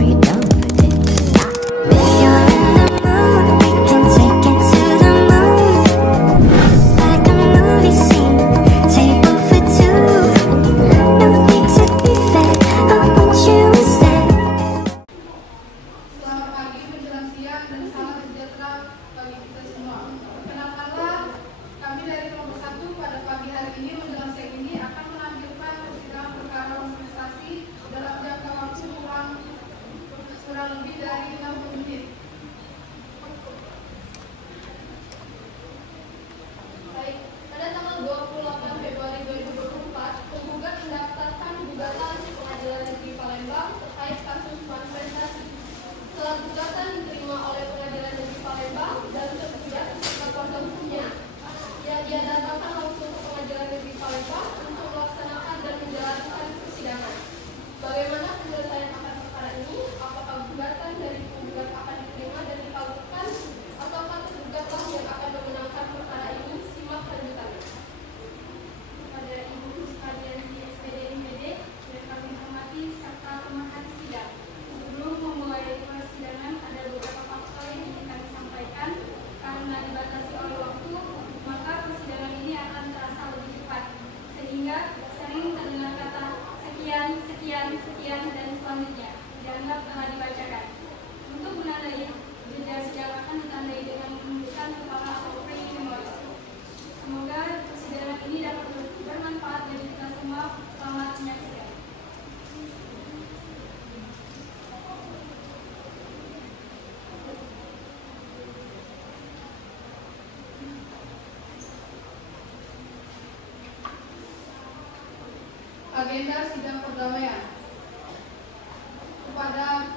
Agenda sidang perdamaian. Kepada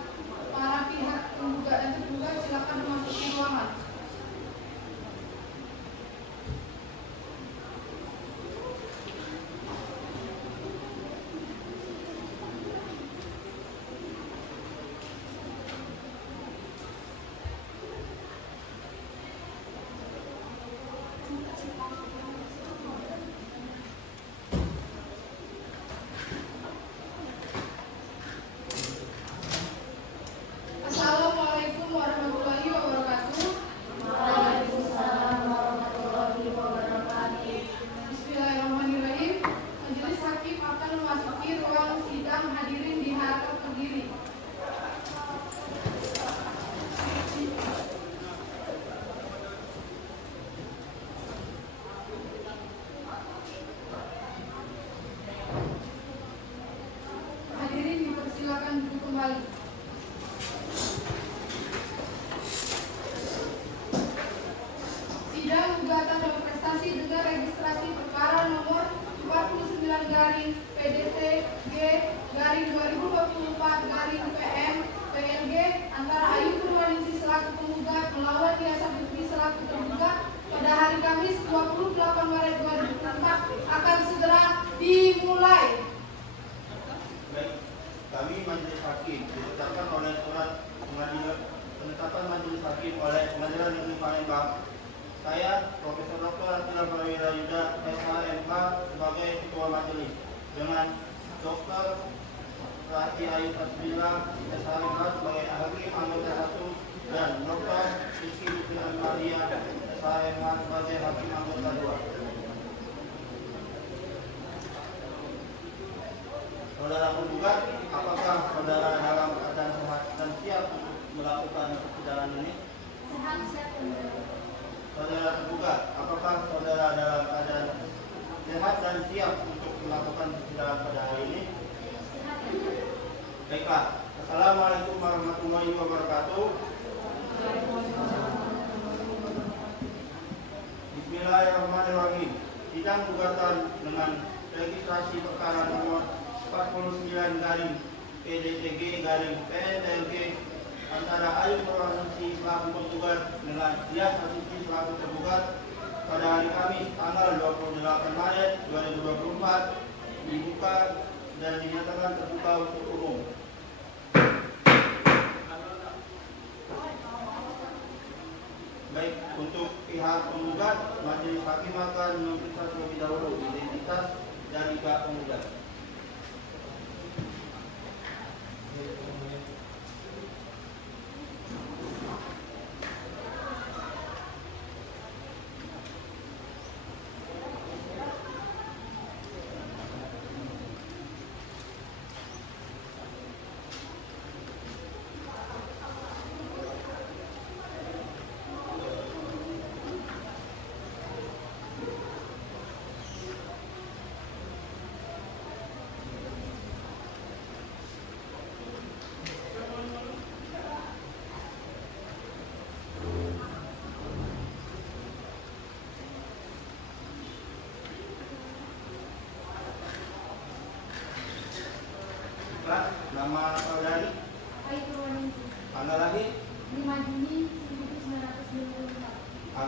para pihak penggugat dan tergugat silakan memasuki ruangan. Sidang gugatan dalam prestasi dengan registrasi perkara nomor 49-G/PDT-G/2024-PM PNG antara Ayu Purwaningsih selaku penggugat melawan Tiasa Putri selaku tergugat pada hari Kamis 28 Maret 2024 akan segera dimulai. Baik, kami Majelis Hakim ditetapkan oleh surat penetapan Majelis Hakim oleh Pengadilan Negeri Palembang. Saya, Profesor Dr. Atila Prawira Yuda, SHMK sebagai Ketua Majelis, dengan Dr. Rati Ayu Tasbila, SHMK sebagai Hakim Anggota 1, dan Dr. Rizky Lutina Maria, SHMK sebagai Hakim Anggota 2. Saudara penggugat, apakah saudara dalam keadaan sehat dan siap untuk melakukan persidangan ini? Sehat. Saudara tergugat, apakah saudara dalam keadaan sehat dan siap untuk melakukan persidangan pada hari ini? Sehat. Baiklah. Assalamualaikum warahmatullahi wabarakatuh. Bismillahirrahmanirrahim. Sidang gugatan dengan registrasi perkara nomor 49-PDTG-PNTLG antara Ayu Purwaningsih selaku penggugat dengan Tiasa Putri selaku tergugat pada hari Kamis tanggal 28 Maret 2024 dibuka dan dinyatakan terbuka untuk umum. Baik, untuk pihak penggugat, Majelis Hakim akan memeriksa terlebih dahulu identitas dari pihak penggugat.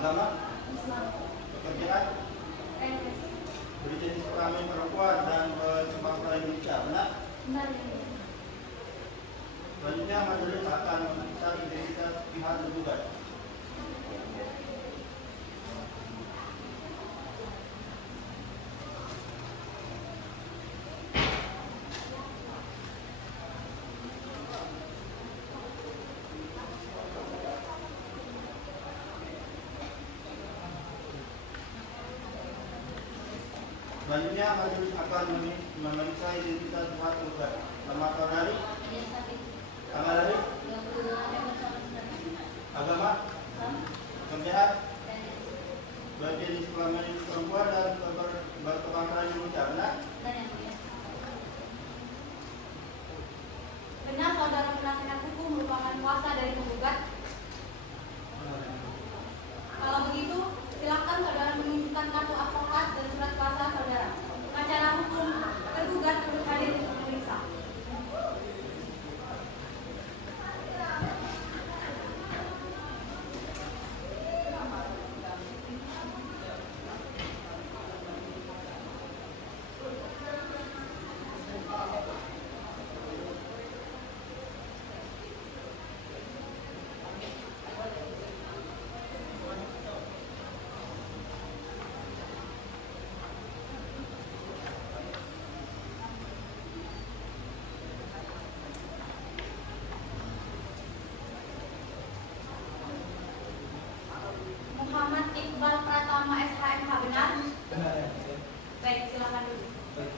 Agama? Islam. Pekerjaan? PNS. Berjenis kelamin perempuan dan berbangsa Indonesia. Benar? Benar yang mulia. Selanjutnya majelis akan memeriksa identitas pihak tergugat. Selanjutnya majelis akan memeriksa identitas pihak tergugat. Nama saudari? Tanggal lahir? Agama? Pekerjaan? Berjenis kelamin perempuan dan berkebangsaan Indonesia. Benar? Benar saudara penasihat hukum merupakan kuasa dari penggugat? Kalau begitu, silakan saudara menunjukkan kartu advokat dan surat kuasa saudara. Pengacara hukum tergugat turut hadir untuk memeriksa. Muhammad Iqbal Pratama SHMH benar? Benar ya. Baik, silakan dulu. Baik.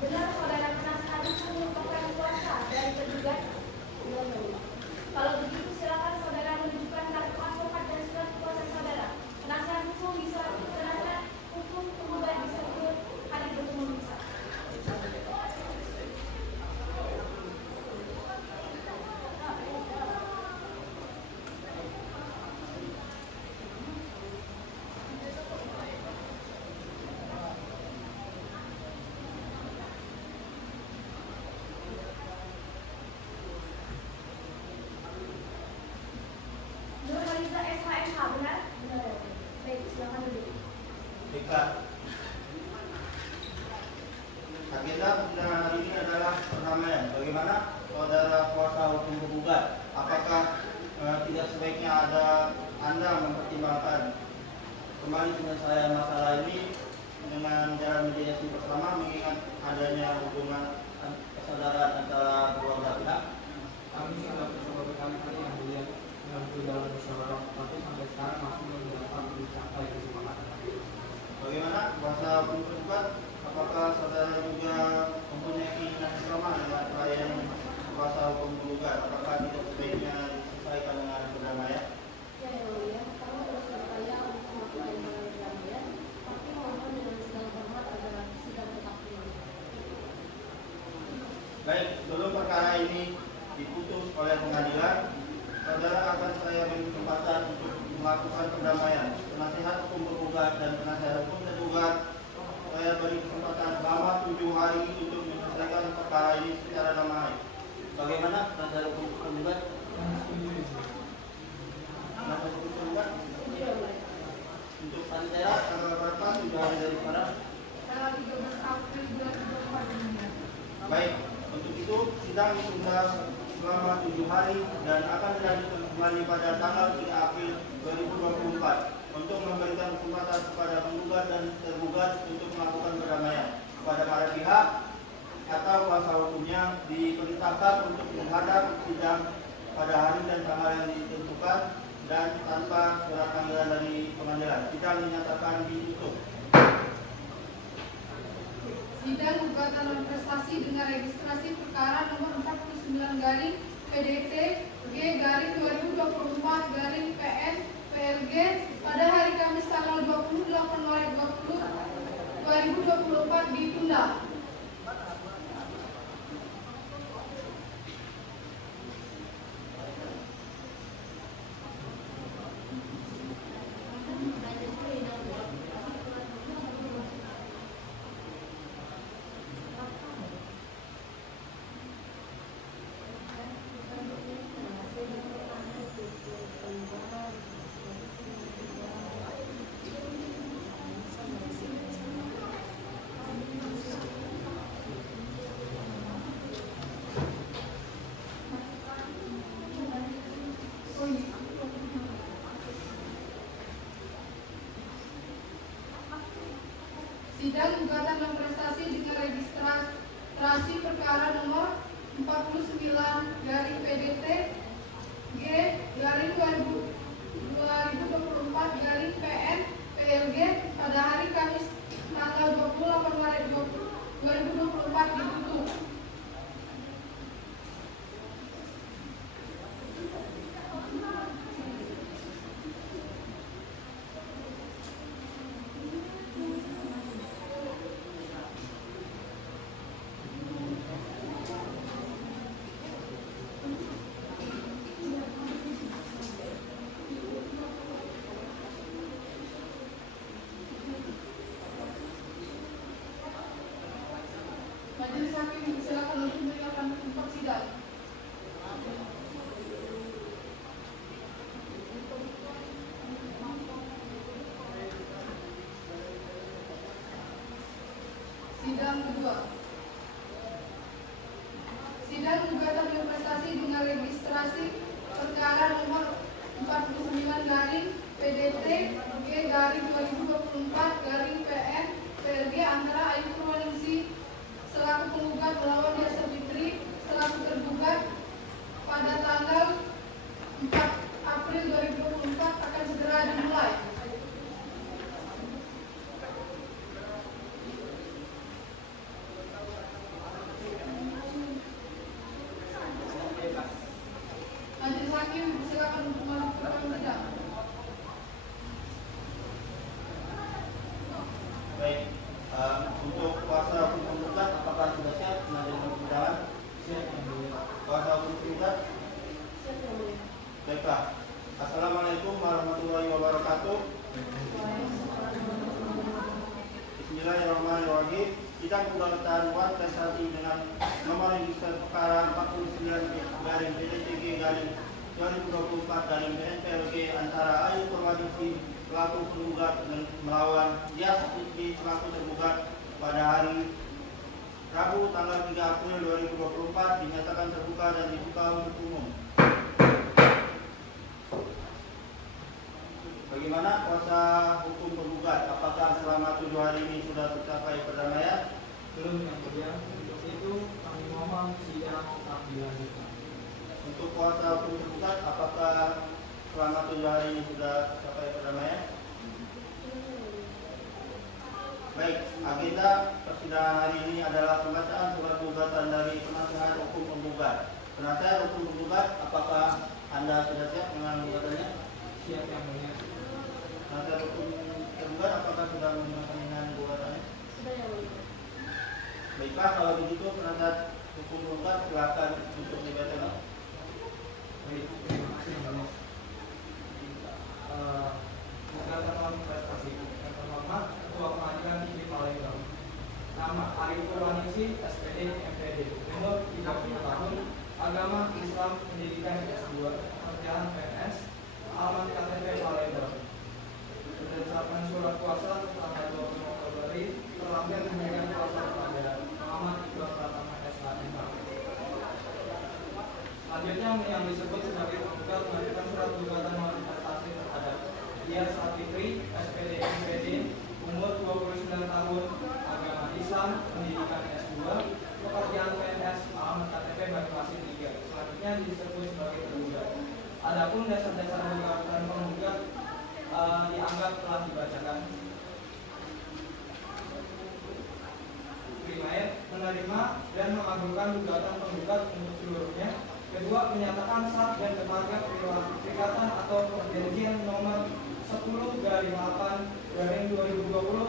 Benar saudara penasihat hukum merupakan kuasa dari tergugat? Kalau begitu silakan saudara menunjukkan kartu advokat dan surat kuasa saudara. Penasihat hukum bisa penasihat hukum penggugat bisa turut hadir untuk memeriksa. Nurhaliza SHMH benar? Benar. Baik, silakan dulu. Dekat. Agenda persidangan hari ini adalah perdamaian. Bagaimana saudara kuasa hukum penggugat? Apakah tidak sebaiknya Anda mempertimbangkan kembali penyelesaian masalah ini dengan jalan mediasi bersama mengingat adanya hubungan persaudaraan antara kedua pihak? Kami sudah bersama berkali-kali yang mulia dengan berjalan musyawarah, tapi sampai sekarang masih belum dapat mencapai kesepakatan. Bagaimana kuasa hukum penggugat? Apakah saudara juga mempunyai keinginan sama dengan klien kuasa hukum penggugat? Apakah tidak sebaiknya diselesaikan dengan perdamaian? Ya, yang mulia, kami terus berupaya untuk melakukan perdamaian, tapi mohon dengan segala hormat agar sidang tetap dilanjutkan. Baik, sebelum perkara ini diputus oleh pengadilan, saudara akan saya beri kesempatan untuk melakukan perdamaian. Penasihat hukum penggugat dan penasihat hukum tergugat, saya beri kesempatan selama 7 hari untuk menyelesaikan perkara ini secara damai. Bagaimana penasihat hukum penggugat? Penasihat hukum penggugat untuk panitia tanggal berapa? 7 hari dari sekarang? Tanggal 13 April 2024. Baik, untuk itu sidang ditunda selama 7 hari dan akan dilanjutkan kembali pada tanggal 3 April 2024 untuk memberikan kesempatan kepada penggugat dan tergugat untuk melakukan perdamaian. Kepada para pihak atau kuasa hukumnya diperintahkan untuk menghadap sidang pada hari dan tanggal yang ditentukan dan tanpa surat panggilan dari pengadilan. Sidang dinyatakan ditutup. Sidang gugatan non prestasi dengan registrasi perkara nomor 49 garing PDT G garing 2024 garing PN PLG pada hari Kamis tanggal 28 Maret 2024 ditunda. prestasi perkara nomor 49 garing PDT G garing 2024 garing PN PLG pada hari Kamis tanggal 28 Maret 2024 ditutup. Majelis Hakim silakan untuk menyiapkan tempat sidang. Sidang kedua. Sidang gugatan berprestasi dengan registrasi perkara nomor 49 garing PDT G garing 2024 garing PN PLG antara Ayu Purwaningsih selaku penggugat melawan Diasa Fitri selaku tergugat pada tanggal 4 April 2024 akan segera dimulai. Majelis Hakim silakan untuk masuk ke ruang sidang. Baik, untuk kuasa hukum penggugat apakah sudah siap menerima persidangan? Siap yang mulia. Kuasa hukum penggugat? Baiklah. Assalamualaikum warahmatullahi wabarakatuh. Bismillahirrahmanirrahim. Sidang gugatan prestasi dengan nomor register perkara 49 garing PDTG garing 2024 garing PNPLG antara Ayu Purwaningsih selaku penggugat melawan Diasa Fitri selaku tergugat pada hari Rabu tanggal 3 April 2024 dinyatakan terbuka dan dibuka untuk umum. Bagaimana kuasa hukum penggugat? Apakah selama 7 hari ini sudah tercapai perdamaian? Belum yang mulia. Untuk itu kami mohon sidang tetap dilanjutkan. Untuk kuasa hukum penggugat, apakah selama 7 hari ini sudah tercapai perdamaian? Baik, agenda persidangan hari ini adalah pembacaan surat gugatan dari penasihat hukum penggugat. Penasihat hukum penggugat, apakah Anda sudah siap dengan gugatannya? Siap yang mulia. Penasihat hukum tergugat, apakah sudah menyiapkan dengan gugatannya? Sudah ya, Bapak. Baiklah, kalau begitu penasihat hukum penggugat silakan untuk dibacakan. Baik, terima kasih yang mulia. Gugatan prestasi yang terhormat Ketua Pengadilan Tinggi Palembang. Nama Ayu Purwaningsih, SPD, MPD, umur 30 tahun, agama Islam, pendidikan S2, pekerjaan PNS, alamat KTP Palembang. Berdasarkan surat kuasa tanggal 20 Februari, terlampir memberikan kuasa kepada Muhammad Iqbal Pratama SHMH. Selanjutnya yang disebut sebagai penggugat mengajukan surat gugatan prestasi terhadap Diasa Fitri, SPD, MPD, umur 29 tahun, agama Islam, pendidikan S2, pekerjaan PNS, alamat KTP Banyuasin 3. Selanjutnya disebut sebagai tergugat. Adapun dasar-dasar gugatan penggugat dianggap telah dibacakan. Primer, menerima dan mengabulkan gugatan penggugat untuk seluruhnya. Kedua, menyatakan sah dan berlaga perikatan atau perjanjian nomor 10/8/2020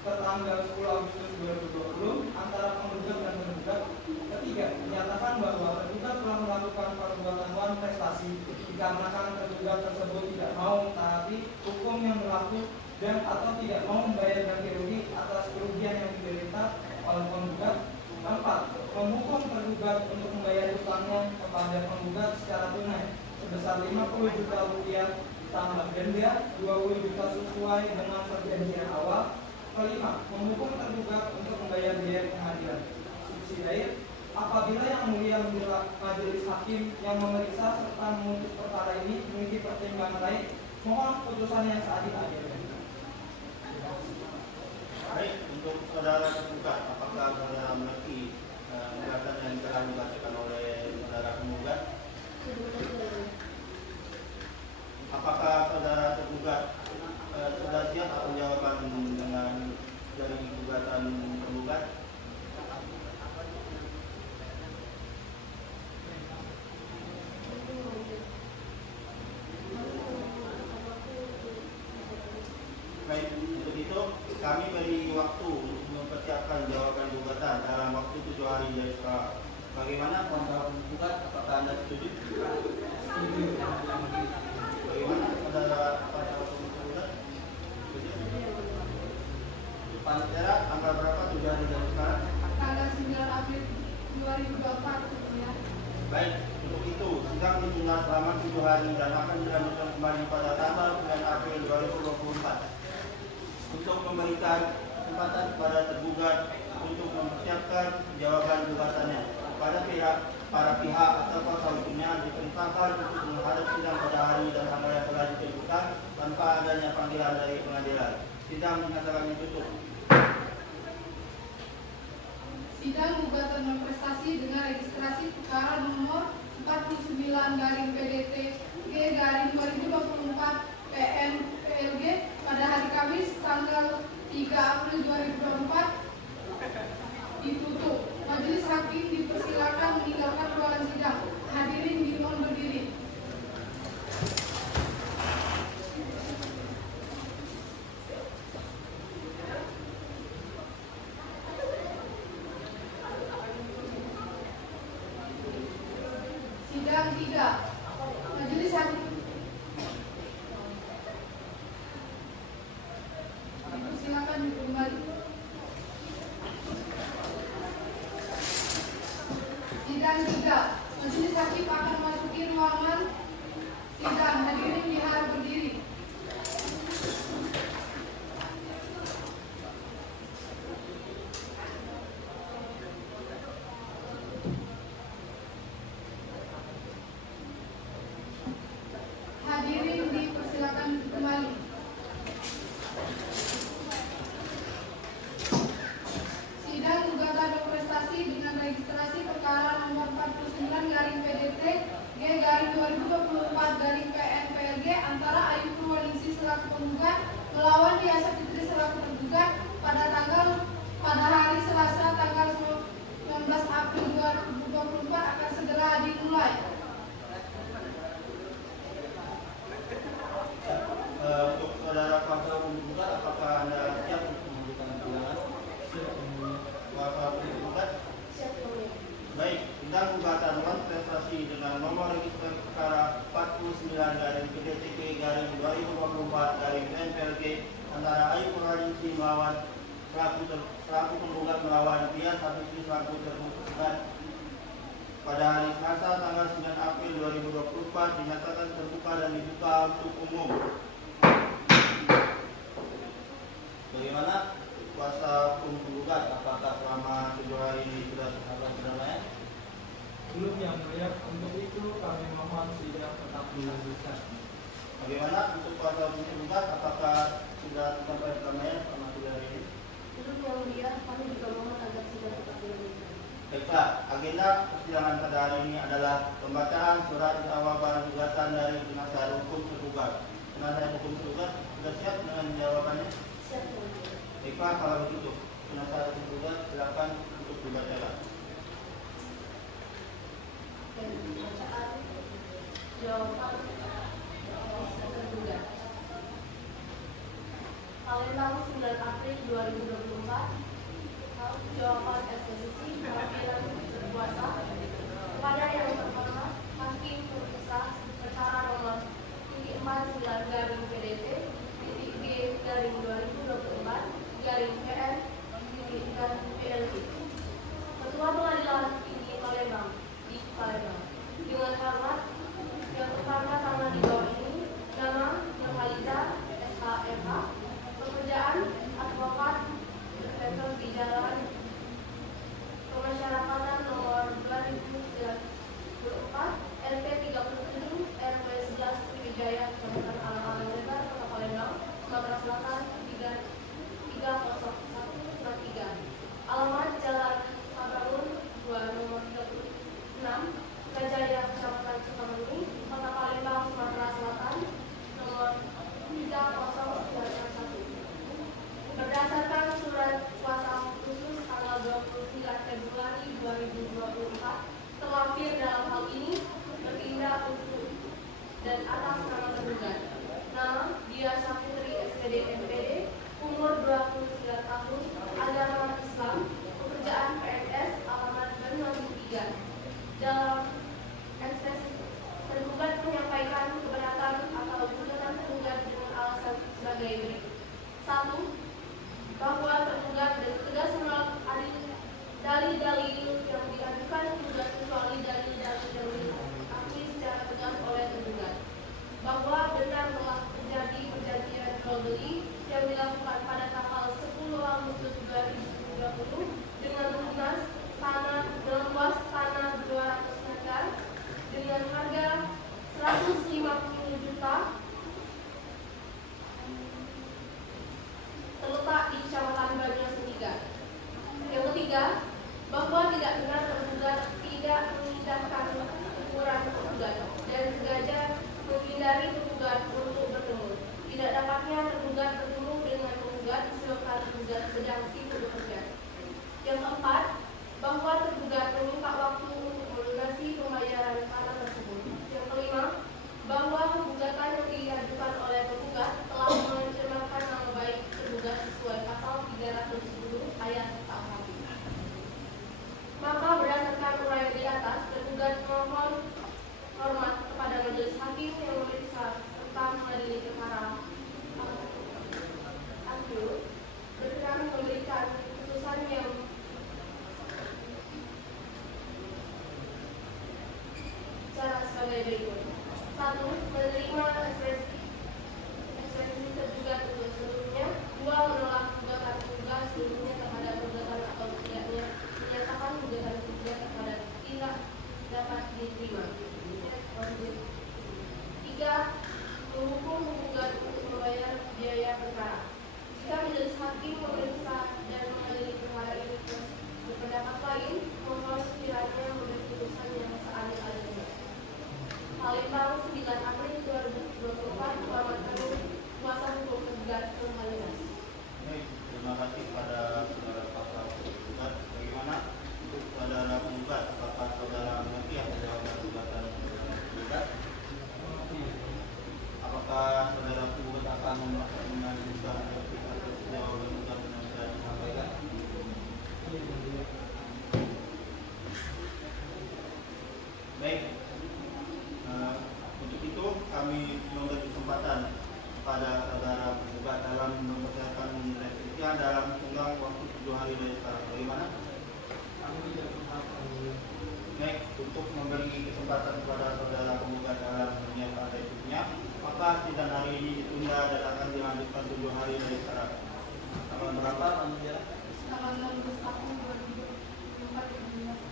tertanggal 10 Agustus 2020 antara penggugat dan tergugat. Ketiga, menyatakan bahwa tergugat telah melakukan perbuatan prestasi dikarenakan tergugat tersebut tidak mau mentaati hukum yang berlaku dan atau tidak mau membayar ganti rugi atas kerugian yang diderita oleh penggugat. 4. Menghukum tergugat untuk membayar hutangnya kepada penggugat secara tunai sebesar 50 juta rupiah tambah denda 20 juta sesuai dengan perjanjian awal. Kelima, menghukum tergugat untuk membayar biaya pengadilan. Subsidiar, apabila yang mulia majelis hakim yang memeriksa serta memutus perkara ini memiliki pertimbangan lain, mohon putusan yang seadil-adilnya. Baik, untuk saudara tergugat, apakah saudara memiliki Bagaimana kuasa hukum gugat? Apakah Anda setuju? Setuju. Bagaimana saudara kuasa hukum gugat? Setuju? Panitia tanggal berapa tujuan dari sekarang? Tanggal 9 April 2024 ya. Baik, untuk itu sidang ditunda selama 7 hari dan akan dilanjutkan kembali pada tanggal 9 April 2024 untuk memberikan kesempatan kepada tergugat untuk mempersiapkan jawaban gugatannya. Para pihak atau kuasa hukumnya diperintahkan untuk menghadap sidang pada hari dan tanggal yang telah ditentukan tanpa adanya panggilan dari pengadilan. Sidang dinyatakan ditutup. Sidang gugatan non prestasi dengan registrasi perkara nomor 49/PDT-G/2024 PN PLG pada hari Kamis tanggal 3 April 2024 ditutup. Majelis hakim dipersilakan meninggalkan ruangan sidang. Hadirin dimohon berdiri. Sidang 3. Majelis hakim dipersilakan kembali. Sidang 3. Majelis hakim akan memasuki ruangan sidang. Hadirin diharap berdiri. Hadirin dipersilakan kembali. Sidang gugatan non prestasi dengan registrasi perkara nomor 49/PDT-G/2024 PLG antara Ayu Purwaningsih selaku penggugat melawan Diasa Fitri selaku tergugat pada hari Selasa tanggal 19 April 2024 akan segera dimulai. Untuk saudara kuasa hukum gugat, apakah Anda siap untuk memberikan pertanyaan? Kuasa hukum gugat? Baik, sidang gugatan non prestasi dengan nomor registrasi perkara 49/PDTK/2024 antara Ayu Purwaningsih melawan selaku penggugat melawan Diasa Fitri selaku tergugat pada hari Selasa tanggal 9 April 2024 dinyatakan terbuka dan dibuka untuk umum. Bagaimana kuasa hukum penggugat? Apakah selama 7 hari ini sudah selesai? Belum yang mulia, untuk itu kami mohon sidang tetap dilanjutkan. Bagaimana untuk kuasa hukum penggugat? Apakah sudah sampai selesai selama 7 hari ini? Belum yang mulia, kami juga mohon agar sidang tetap dilanjutkan. Baiklah, agenda persidangan pada hari ini adalah pembacaan surat jawaban gugatan dari penasihat hukum tergugat. Penasihat hukum tergugat sudah siap dengan jawabannya? Siap, yang mulia. Baiklah, kalau begitu penasihat hukum tergugat silakan untuk dibacakan. Dan pembacaan jawaban tergugat. Palembang 9 April 2024. Jawaban eksekusi pengadilan berkuasa kepada yang pertama hakim pemeriksa perkara nomor 49/PDT-G/2024-PN-PLG. Ketua Pengadilan Tinggi Palembang di Palembang. Dengan hormat yang pertama nama di bawah ini, nama Nurhaliza SHMH, pekerjaan advokat Inspektor di Jalan Pemasyarakatan nomor 2094 LP 37 RW 11 Sriwijaya Kecamatan Alang-Alang Lebar Kota Palembang Sumatera Selatan 30103. Alamat Jalan Kabarun 2 nomor 36 Sukajaya Kecamatan Sukamani Kota Palembang Sumatera Selatan nomor 30911. Berdasarkan surat kuasa khusus tanggal 29 Februari 2024 terlampir dalam hal ini bertindak untuk dan atas nama tergugat. Nama Diasa Fitri SPD MPD, umur 29 tahun, agama Islam, pekerjaan PNS, alamat Banyuwangi 3. sebagai berikut. 1. Menerima ekspresi tergugat untuk seluruhnya. 2. Menolak gugatan tergugat seluruhnya terhadap gugatan atau setidaknya menyatakan gugatan tergugat terhadap tidak dapat diterima. 3. Menghukum penggugat untuk membayar biaya perkara. Jika majelis hakim memeriksa dan mengadili perkara ini berpendapat lain, mohon sekiranya memberi putusan yang seadil-adilnya. Palembang, 9 April 2024, Muhammad Kanur, kuasa hukum tergugat kembali. Baik, terima kasih pada saudara pakar penggugat. Bagaimana untuk saudara penggugat? Apakah saudara mengerti apa jawaban gugatan saudara penggugat? Apakah saudara penggugat akan mengajukan atas jawaban gugatan yang sudah disampaikan? Baik, untuk itu kami memberi kesempatan kepada saudara penggugat dalam mempersiapkan restriksinya dalam tenggang waktu 7 hari dari sekarang. Bagaimana? Baik, untuk memberi kesempatan kepada saudara penggugat dalam menyiapkan restriksinya, maka sidang hari ini ditunda dan akan dilanjutkan 7 hari dari sekarang. Tanggal berapa, Pak? Tanggal 16 April 2024.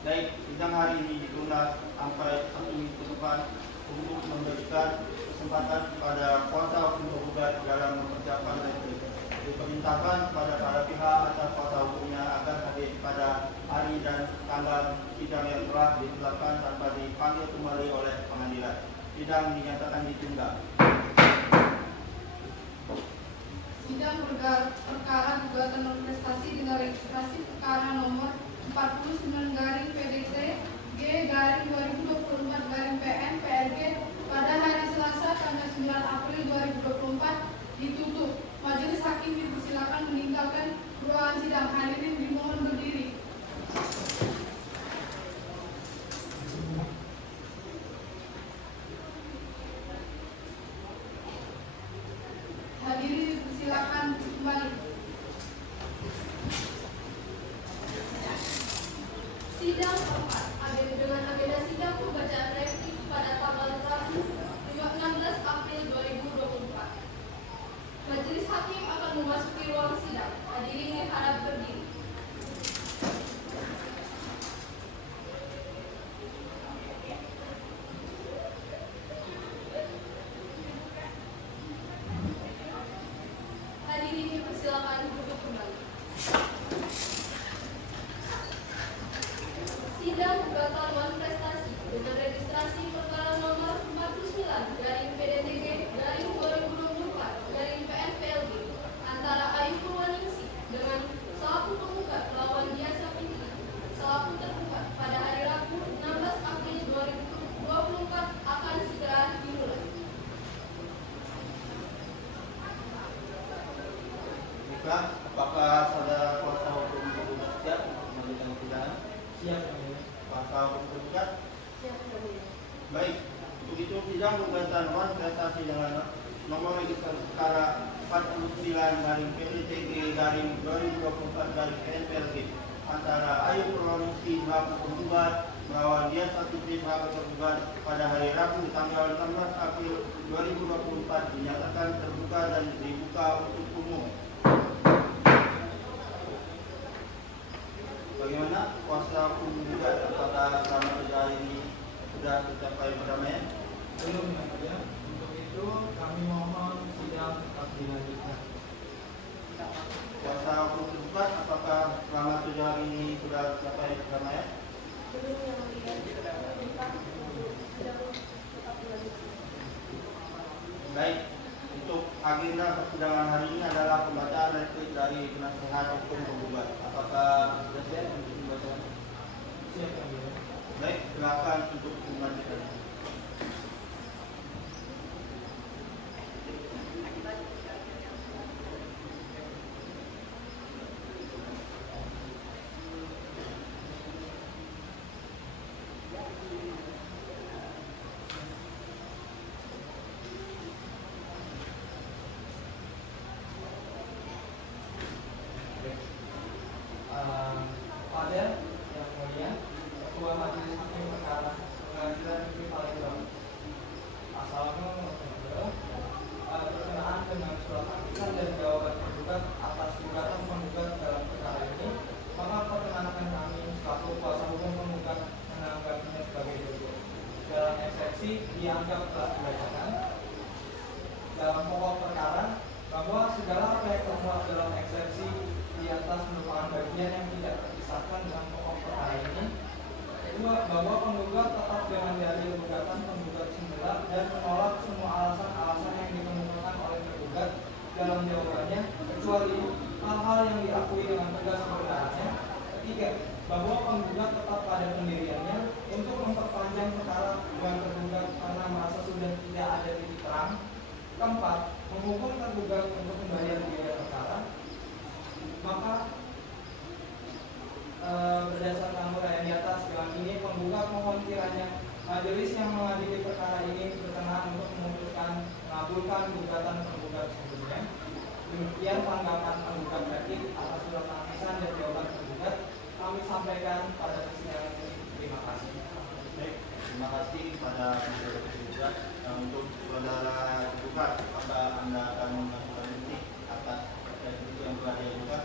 Baik, sidang hari ini ditunda sampai 1 minggu ke depan untuk memberikan kesempatan kepada kuasa hukum penggugat dalam mempersiapkan restriksi. Diperintahkan kepada para pihak atau kuasa hukumnya agar hadir pada hari dan tanggal sidang yang telah ditetapkan tanpa dipanggil kembali oleh pengadilan. Sidang dinyatakan ditunda. Sidang perkara gugatan non prestasi dengan registrasi perkara nomor 49/PDT G/2024/PN PLG pada hari Selasa tanggal 9 April 2024 ditutup. Majelis hakim dipersilakan meninggalkan ruangan sidang. Hadirin dimohon berdiri. Hadirin dipersilakan kembali. Sidang keempat, dengan agenda sidang pembacaan replik pada tanggal 16 April 2024. Majelis hakim akan memasuki ruang sidang. Hadirin dihadap berdiri. Hadirin dipersilakan duduk kembali. Sidang gugatan non prestasi dengan registrasi perkara nomor 49/PDTG/2024/PN-PLG antara Ayu Purwaningsih dengan selaku penggugat melawan Dia Sapitri selaku tergugat pada hari Rabu 16 April 2024 akan segera dimulai. Baiklah, apakah saudara kuasa hukum penggugat siap untuk memberikan sidang? Siap. Kuasa hukum penggugat? Siap, Baik, untuk itu sidang gugatan non prestasi dengan nomor registrasi perkara 49/PDTG/2024/PNPLG antara Ayu Purwaningsih selaku penggugat melawan Dia Sapitri selaku tergugat pada hari Rabu tanggal 16 April 2024 dinyatakan terbuka dan dibuka untuk umum. Bagaimana kuasa hukum penggugat? Apakah selama 3 hari ini sudah tercapai perdamaian? Belum ya. Untuk itu kami mohon sidang tetap dilanjutkan. Kuasa hukum penggugat, apakah selama 7 hari ini sudah tercapai perdamaian? Belum yang mulia, sidang tetap dilanjutkan. Baik, untuk agenda persidangan hari ini adalah pembacaan replik dari penasehat hukum penggugat. Apakah sudah siap untuk membaca? Siap ya. Baik, silakan untuk membacakan. Pada yang mulia, Ketua Majelis Hakim Perkara Pengadilan Negeri Palembang. Pasalnya berkenaan dengan surat panggilan dan jawaban tergugat atas gugatan penggugat dalam perkara ini, maka perkenankan kami selaku kuasa hukum penggugat menanggapinya sebagai berikut. Dalam eksepsi dianggap telah dibacakan dalam pokok perkara bahwa segala apa yang termuat dalam eksepsi di atas merupakan bagian yang tidak terpisahkan dengan pokok perkara ini. Kedua, bahwa penggugat tetap dengan dalil gugatan penggugat semula dan menolak semua alasan-alasan yang dikemukakan oleh tergugat dalam jawabannya, kecuali hal-hal yang diakui dengan tegas kebenarannya. Ketiga, bahwa penggugat tetap pada pendiriannya untuk memperpanjang perkara dengan tergugat karena merasa sudah tidak ada titik terang. Keempat, menghukum tergugat untuk pembayaran biaya perkara. Maka berdasarkan uraian di atas, dengan ini penggugat mohon kiranya majelis yang mengadili perkara ini berkenan untuk memutuskan mengabulkan gugatan penggugat sebelumnya. Demikian tanggapan penggugat terkait atas surat panggilan dan jawaban penggugat kami sampaikan pada persidangan ini. Terima kasih. Baik, terima kasih pada penggugat. Untuk saudara penggugat, apakah Anda akan mengajukan bukti atas itu yang telah diajukan?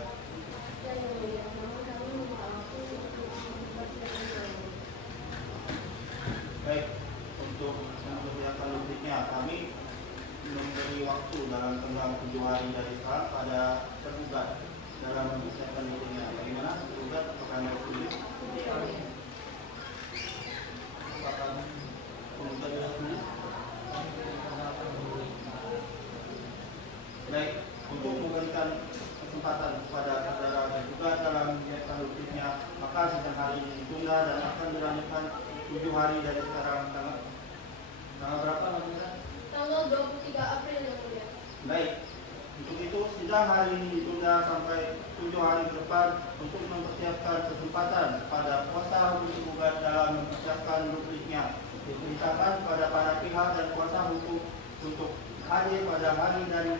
Baik, untuk mempersiapkan buktinya, kami memberi waktu dalam tenggang 7 hari dari sekarang pada tergugat dalam mempersiapkan buktinya. Bagaimana tergugat? Apakah Anda setuju? Apakah penggugat sudah setuju? Baik, untuk memberikan kesempatan kepada saudara tergugat dalam menyiapkan buktinya, maka sidang hari ini ditunda dan akan dilanjutkan 7 hari dari sekarang. Tanggal berapa namanya? Tanggal 23 April yang mulia. Baik, untuk itu sidang hari ini ditunda sampai 7 hari ke depan untuk mempersiapkan kesempatan pada kuasa hukum tergugat dalam mempersiapkan buktinya. Diperintahkan pada para pihak dan kuasa hukum untuk hadir pada hari dari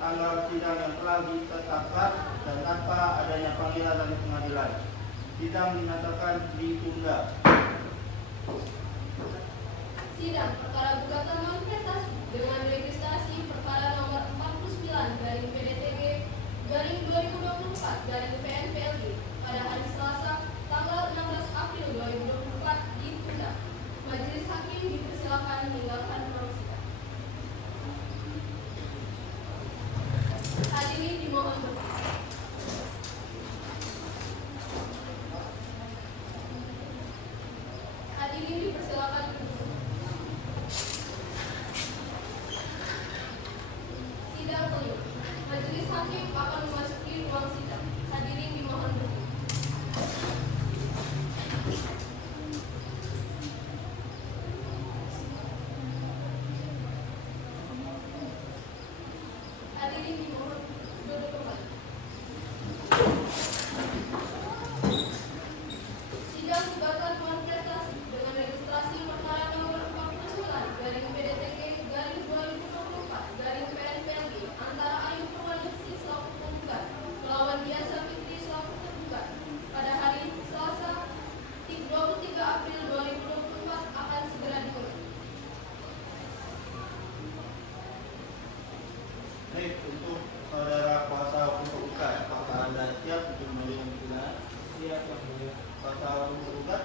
tanggal sidang yang telah ditetapkan dan tanpa adanya panggilan dari pengadilan. Sidang dinyatakan ditunda. Sidang perkara gugatan manifestasi dengan registrasi perkara nomor 49 dari PDTG garing 2024 garing PNPLG pada hari Selasa tanggal 16 April 2024 ditunda. Majelis hakim dipersilakan meninggalkan ruang sidang. Hadirin dimohon berdiri. Hadirin dipersilakan berdiri. Sidang penuh. Majelis hakim akan memasuki ruang sidang. Hadirin dimohon berdiri. Hadirin dimohon duduk kembali. Sidang gugatan manifestasi dengan registrasi perkara nomor 49 garing PDTG garing 2024 garing PNPLG antara Ayu Purwaningsih selaku penggugat melawan Diasa Fitri selaku tergugat pada hari Selasa 23 April 2024 akan segera dimulai. Baik, untuk saudara kuasa hukum tergugat, apakah Anda siap untuk menjadi pimpinan? Siap yang mulia. Kuasa hukum tergugat?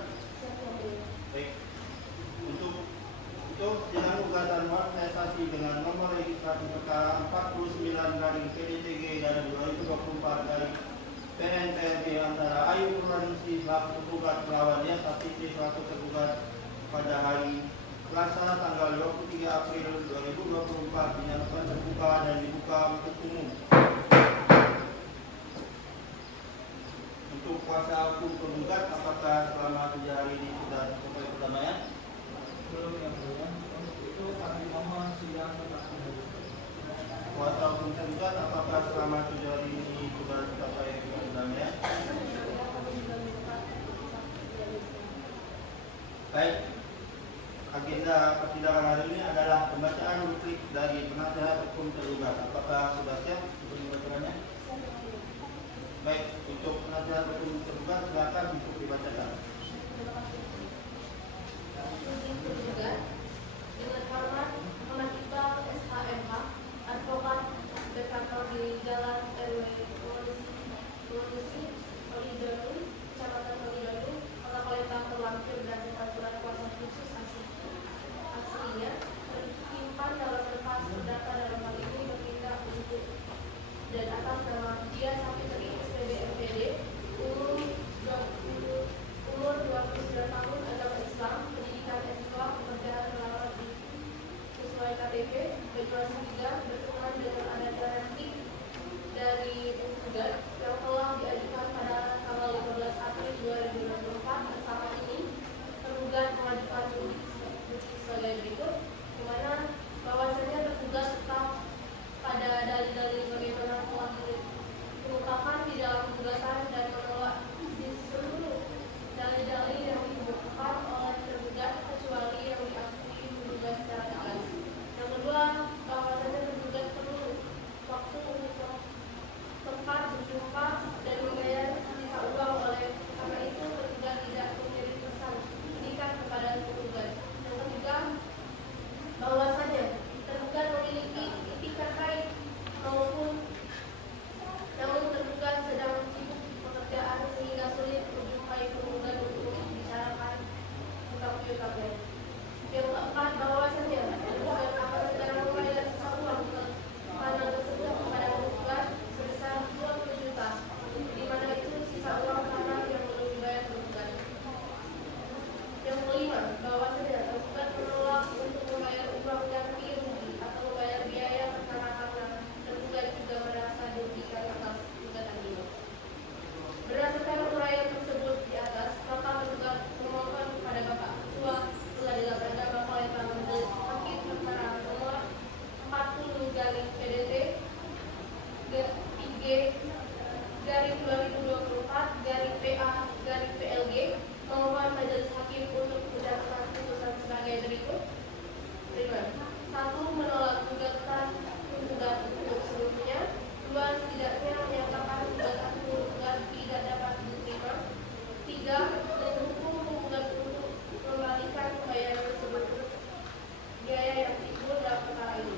Baik, untuk itu sidang gugatan manifestasi dengan nomor registrasi perkara 49 garing PDTG garing 2024 garing PNPLG antara Ayu Purwaningsih selaku tergugat melawan Diasa Fitri selaku tergugat pada hari Selasa tanggal 23 April 2024 dinyatakan terbuka dan dibuka untuk umum. Untuk kuasa hukum tergugat, apakah selama 3 hari ini sudah sampai perdamaian? Belum yang mulia. Untuk itu kami mohon sidang tetap kembali. Kuasa hukum tergugat, apakah selama 7 hari ini sudah sampai perdamaian? Baik. Agenda persidangan hari ini adalah pembacaan duplik dari penasihat hukum tergugat. Apakah sudah siap untuk membacakannya? Baik, untuk penasihat hukum tergugat silakan untuk dibacakan. sikapnya. Yang keempat, bahwasannya tergugat akan segera membayar sisa uang tanah tersebut kepada penggugat sebesar 20 juta, di mana itu sisa uang tanah yang belum dibayar penggugat. Yang kelima, bahwasannya tergugat menolak untuk membayar uang ganti rugi atau membayar biaya perkara karena tergugat juga merasa dirugikan atas gugatan ini. Berdasarkan uraian tersebut di atas, maka tergugat memohon kepada Bapak Ketua Pengadilan Agama Palembang Majelis Hakim Perkara nomor 40/PDT IG/2024/PA/PLG memohon Majelis Hakim untuk menjatuhkan putusan sebagai berikut. 1. Menolak gugatan penggugat untuk seluruhnya. 2. Setidaknya menyatakan gugatan penggugat tidak dapat diterima. 3. Menghukum penggugat untuk mengembalikan pembayaran tersebut biaya yang timbul dalam perkara ini.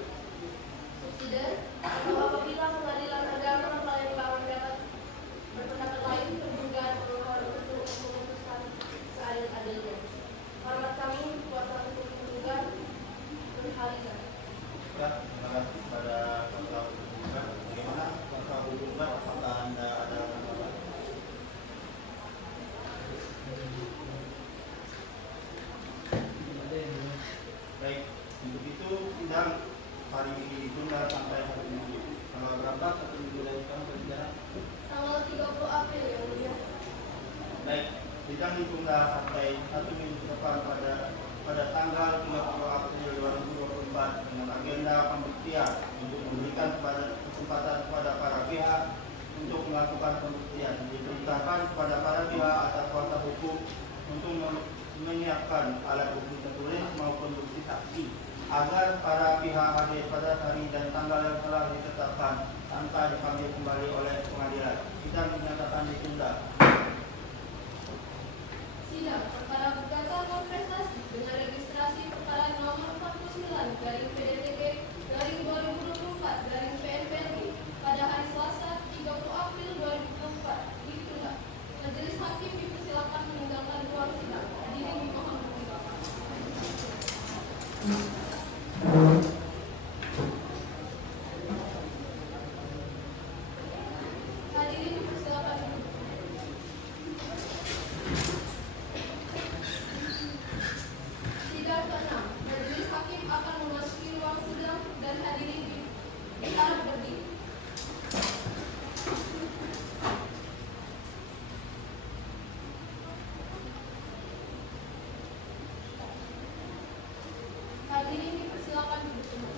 Subsidi atau apabila Pengadilan Agama Palembang dapat berpendapat lain, tergugat memohon untuk memutuskan seadil-adilnya. Hormat kami, kuasa hukum penggugat, Nurhaliza. Ya, terima kasih kepada kuasa hukum penggugat. Bagaimana kuasa hukum penggugat? Apakah Anda ada tanggapan? Baik, untuk itu sidang hari ini ditunda sampai 1 minggu. Tanggal berapa? 1 minggu dari sekarang berbicara? Tanggal 30 April yang mulia. Baik, sidang ditunda sampai 1 minggu depan pada tanggal 30 April 2024 dengan agenda pembuktian untuk memberikan kesempatan kepada para pihak untuk melakukan pembuktian. Diperintahkan kepada para pihak atau kuasa hukum untuk menyiapkan alat bukti tertulis maupun bukti saksi agar para pihak hadir pada hari dan tanggal yang telah ditetapkan tanpa dipanggil kembali oleh pengadilan. Sidang dinyatakan ditunda. Sidang perkara gugatan non-prestasi dengan registrasi perkara nomor 49/PDTG/2024/PNPLG pada hari Selasa 30 April 2024 ditunda. Majelis Hakim dipersilakan meninggalkan ruang sidang. Hadirin dimohon berdiri. Hadirin dipersilakan duduk. Sidang ke-6. Majelis Hakim akan memasuki ruang sidang dan hadirin diharap berdiri. Hadirin dipersilakan duduk semua.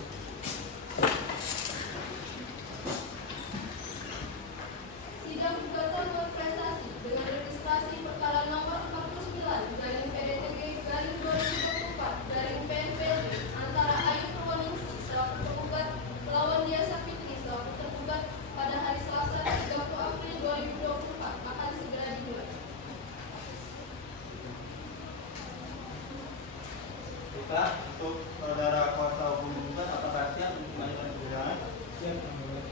Sidang gugatan non-prestasi dengan registrasi perkara nomor 49/PDTG/2024/PNPLG antara Ayu Purwaningsih selaku penggugat melawan Dia Sapitri selaku tergugat pada hari Selasa 30 April 2024 akan segera dimulai. Kita untuk saudara kuasa hukum penggugat apakah siap untuk melanjutkan persidangan? Siap, Yang Mulia.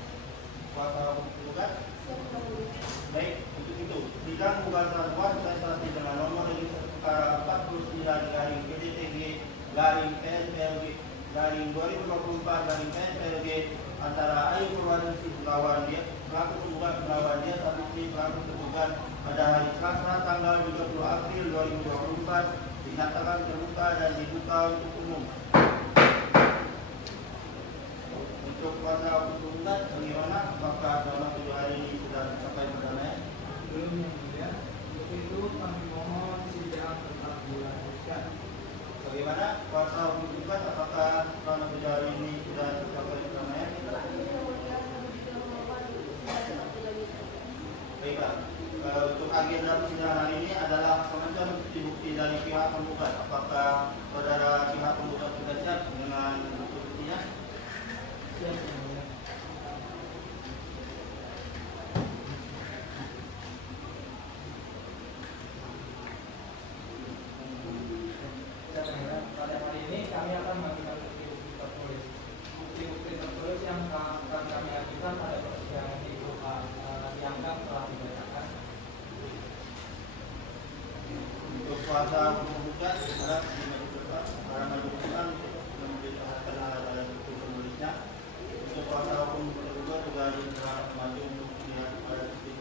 Kuasa hukum penggugat? Siap, Yang Mulia. Baik, untuk itu sidang gugatan prestasi dengan nomor registrasi perkara 49/PDTG/PNPLG/2024/PNPLG antara Ayu Purwaningsih melawan Dia pelaku penggugat melawan Dia Sapitri pelaku tergugat pada hari Selasa tanggal 30 April 2024 dinyatakan terbuka dan dibuka untuk umum. Untuk kuasa hukum penggugat bagaimana? Apakah dalam 7 hari ini sudah mencapai perdamaian? Belum, Yang Mulia. Untuk itu kami mohon sidang tetap dilanjutkan. Bagaimana kuasa hukum penggugat? Apakah selama 7 hari ini sudah mencapai perdamaian? Yang mulia, kami juga memohon sidang tetap dilanjutkan. Baiklah. Untuk agenda persidangan hari ini adalah pengajuan bukti-bukti dari pihak penggugat. Apakah saudara pihak penggugat sudah siap dengan bukti-buktinya? Siap, Yang Mulia. Pada hari ini kami akan mengajukan bukti-bukti tertulis. Bukti-bukti tertulis yang akan kami ajukan pada persidangan itu dianggap telah dibacakan. Untuk kuasa hukum penggugat, harap Ya, untuk kuasa hukum tergugat juga diserah maju untuk melihat pada titik.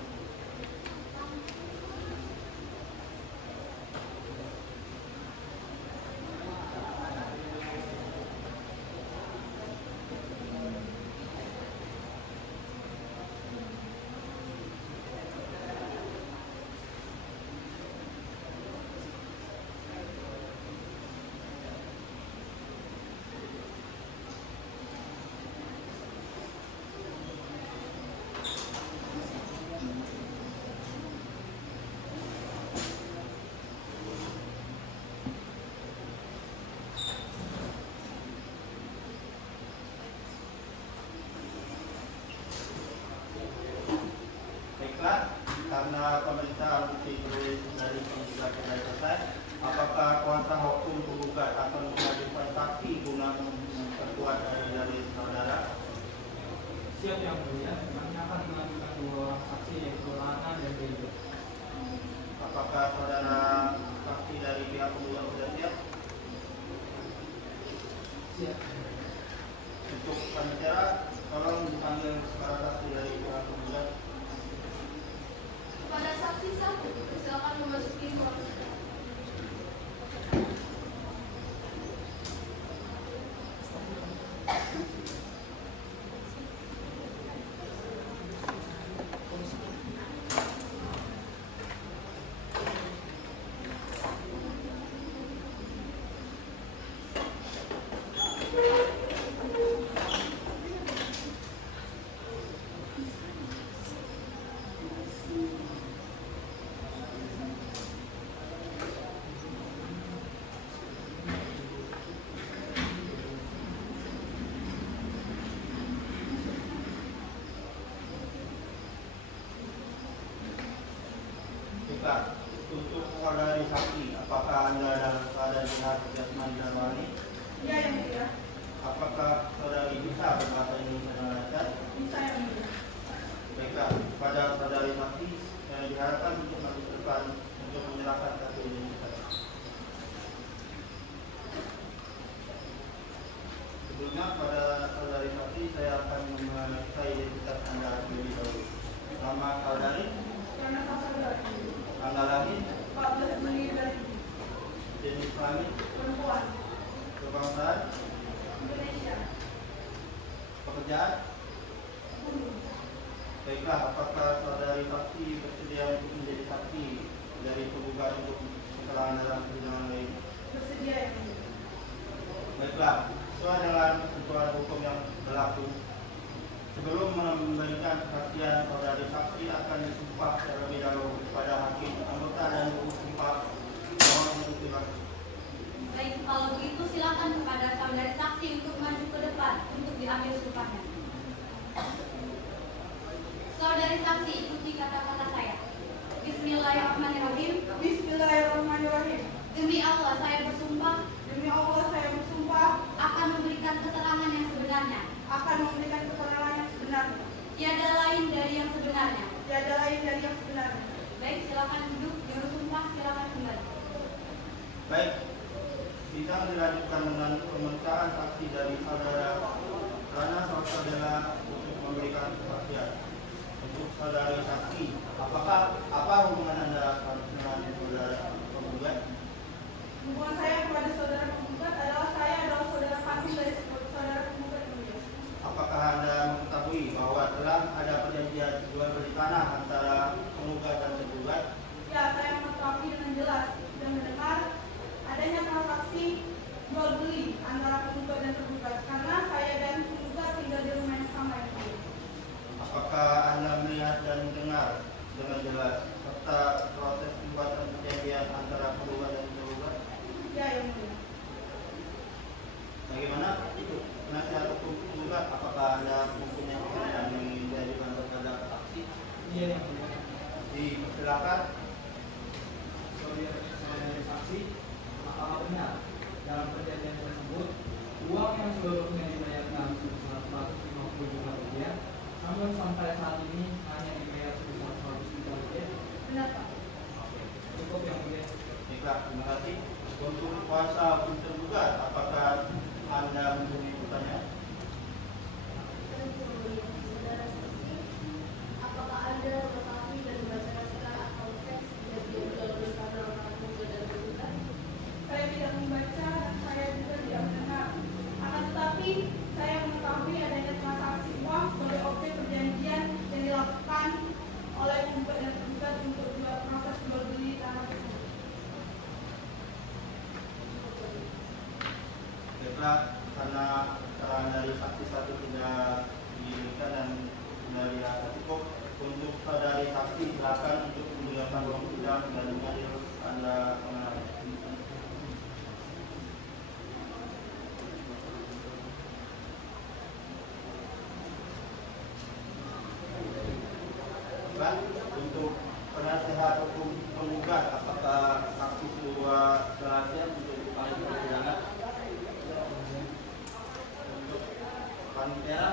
Karena pemerintah bukti tulis dari penggugat tidak selesai, apakah kuasa hukum penggugat akan mengajukan saksi guna memperkuat dari saudara? Siap yang mulia, kami akan mengajukan 2 orang saksi yaitu Lana dan Dewi. Apakah saudara saksi dari pihak penggugat sudah siap? Siap. Untuk panitia, tolong dipanggil para saksi dari pihak penggugat. Kepada saksi 1, silakan memasuki ruang sidang. Untuk saudari saksi, apakah Anda dalam keadaan sehat jasmani dan rohani? Iya yang mulia. Apakah saudari bisa berbahasa Indonesia dengan lancar? Bisa yang mulia. Baiklah, pada saudari saksi diharapkan untuk maju ke depan untuk menyerahkan kartu identitas. Sebelumnya pada saudari saksi saya akan memeriksa identitas Anda terlebih dahulu. Nama saudari? Karena saudara Tanggal lahir? 14 Juni 2000. Jenis kelamin? Perempuan. Kebangsaan? Indonesia. Pekerjaan? Guru. Baiklah, apakah saudari saksi bersedia untuk menjadi saksi dari penggugat untuk keterangan dalam persidangan lain? Bersedia yang mulia. Baiklah, sesuai dengan ketentuan hukum yang berlaku, sebelum memberikan kesaksian, saudari saksi akan disumpah terlebih dahulu kepada hakim, anggota dan guru sumpah. Mohon untuk dibantu. Baik, kalau begitu silakan kepada saudari saksi untuk maju ke depan untuk diambil sumpahnya. Saudari saksi, ikuti kata-kata saya. Bismillahirrahmanirrahim. Bismillahirrahmanirrahim. Demi Allah saya bersumpah Demi Allah saya bersumpah akan memberikan keterangan yang sebenarnya, akan memberikan keterangan yang sebenarnya. tiada lain dari yang sebenarnya. Tiada lain dari yang sebenarnya. Baik, silakan duduk. Juru sumpah silakan kembali. Baik, sidang dilanjutkan dengan pemeriksaan saksi dari saudara Rana saudara untuk memberikan kesaksian. Untuk saudari saksi, apa hubungan Anda dengan saudara penggugat? Hubungan saya kepada saudara penggugat adalah saya adalah saudara kandung dari saudara penggugat ini. Apakah Anda mengetahui bahwa telah ada perjanjian jual beli tanah antara penggugat dan tergugat? Ya, saya mengetahui dengan jelas dan mendengar adanya transaksi jual beli antara penggugat dan tergugat karena saya dan penggugat tinggal di rumah yang sama yang mulia. Apakah Anda melihat dan mendengar dengan jelas serta proses pembuatan perjanjian antara penggugat dan tergugat? Ya, yang mulia. Bagaimana itu nasihat hukum penggugat? Apakah Anda mempunyai pertanyaan yang ingin diajukan kepada saksi? Iya yang mulia. Dipersilakan. Saudari saksi, apakah benar dalam perjanjian tersebut uang yang sebelumnya dibayarkan sebesar 150 juta rupiah, namun sampai saat ini hanya dibayar sebesar 100 juta rupiah? Benar, Pak. Cukup yang mulia. Baiklah, terima kasih. Untuk kuasa hukum tergugat, apakah Anda mempunyai pertanyaan? tidak membaca dan saya juga tidak mendengar. Akan tetapi saya mengetahui adanya transaksi uang sebagai objek perjanjian yang dilakukan oleh penggugat dan tergugat untuk proses jual beli tanah tersebut. Baiklah, karena keterangan dari saksi satu tidak diberikan dan tidak dirasa cukup, untuk saudari saksi silakan untuk menjelaskan ruang sidang dan mengadil Anda mengenai. Untuk penasehat hukum penggugat, apakah saksi kedua penasihat untuk kali persidangan? Untuk panitia,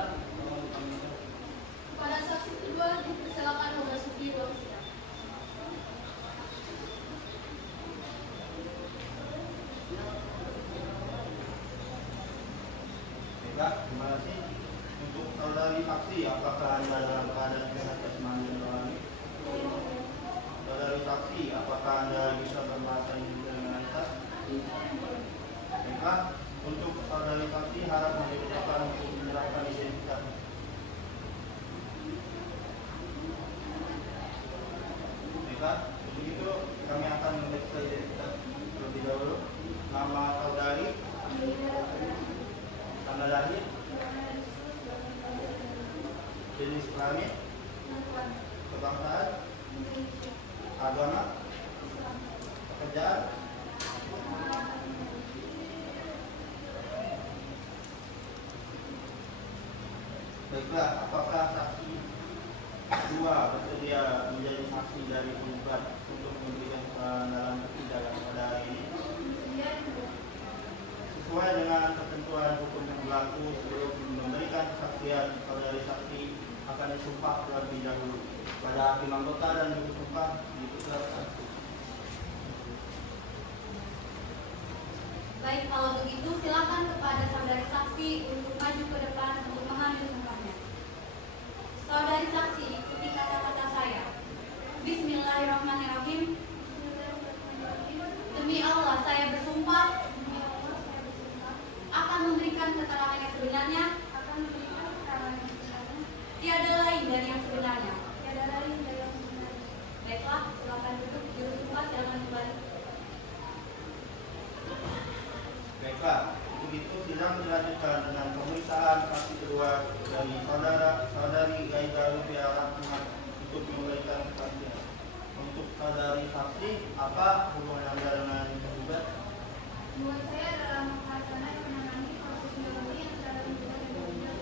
Pada saksi kedua dipersilakan memasuki ruang sidang. baiklah, terima kasih. Untuk saudari saksi, apakah Anda dalam keadaan sehat jasmani dan rohani? Saudari saksi, apakah Anda bisa berbahasa Inggris dengan lancar? Baiklah, untuk saudari saksi harap dipersilakan untuk menyerahkan identitas. Baiklah, untuk itu kami akan memeriksa identitas terlebih dahulu. Nama saudari, tanggal lahir, jenis kelamin, kebangsaan, agama, pekerjaan. Baiklah, apakah saksi dua bersedia menjadi saksi dari penggugat untuk memberikan keterangan dalam persidangan pada hari ini? Sesuai dengan ketentuan hukum yang berlaku, sebelum memberikan kesaksian, saudari saksi akan disumpah terlebih dahulu pada hakim anggota dan disumpah dipersilakan. Baik, kalau begitu silakan kepada saudari saksi untuk maju ke depan untuk mengambil sumpahnya. Saudari saksi, ikuti kata-kata saya. Bismillahirrahmanirrahim. Demi Allah, saya bersumpah akan memberikan keterangan yang sebenarnya, tiada lain dari yang sebenarnya. Baiklah, silakan duduk. Juru sumpah silakan kembali. Baiklah, untuk itu sidang dilanjutkan dengan pemeriksaan saksi kedua dari saudari Gaiga Lubia Rahmat untuk memberikan kesaksian. Untuk saudari saksi, apa hubungan Anda dengan penggugat? Buat saya adalah menghargai menangani proses jual beli antara penggugat dan penggugat.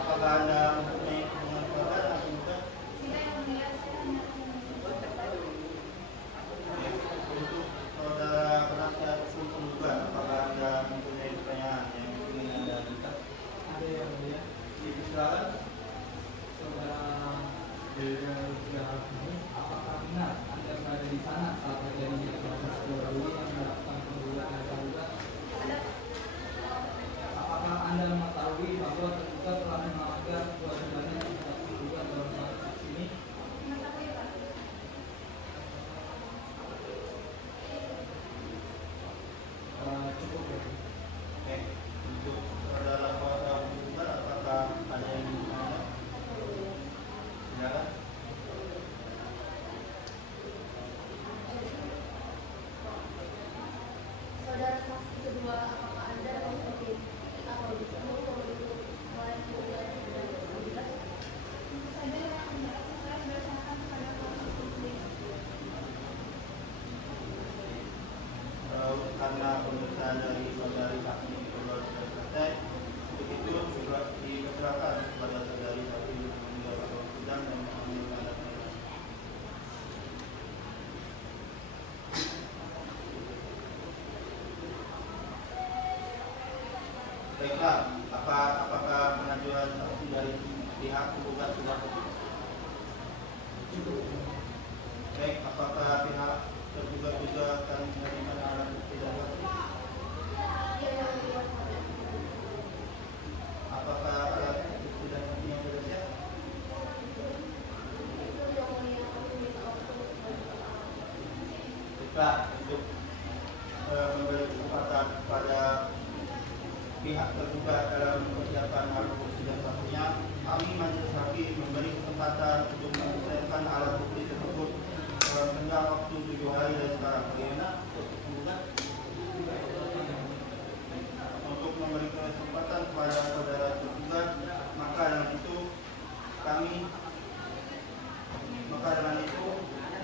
Apakah Anda mempunyai hubungan keluarga dengan penggugat? Tidak, yang mulia, saya hanya Untuk saudara penasihat hukum penggugat, apakah Anda mempunyai pertanyaan yang ingin Anda minta? Ada yang mulia, Silakan. saudara Dewa ini, apakah benar Anda berada di sana saat terjadinya proses jual beli yang dilakukan penggugat dan tergugat? Apakah Anda mengetahui bahwa tergugat telah melanggar kewajibannya terhadap penggugat dalam transaksi ini? Cukup ya. Oke, untuk saudara kuasa penggugat, apakah ada yang ingin Anda? Silakan. Saudara saksi kedua, apakah Anda mengikuti atau bertemu untuk mulai penggugat dan penggugat? tentu saja yang mulia, saya berdasarkan kepada proses publik. Karena pemeriksaan dari saudari saksi kedua sudah selesai, untuk itu juga dipersilakan kepada saudari saksi untuk meninggalkan ruang sidang dan mengambil tanda tangan. Baiklah, apakah pengajuan saksi dari pihak penggugat sudah cukup? Baik, apakah pihak tergugat juga akan menerima alat bukti dan saksi? Apakah alat bukti dan saksi yang sudah siap? Baiklah, untuk tergugat dalam persiapan alat bukti dan saksinya, kami majelis hakim memberi kesempatan untuk menyelesaikan alat bukti tersebut dalam tenggang waktu 7 hari dari sekarang. Bagaimana tergugat? Untuk memberi kesempatan kepada saudara tergugat, maka dengan itu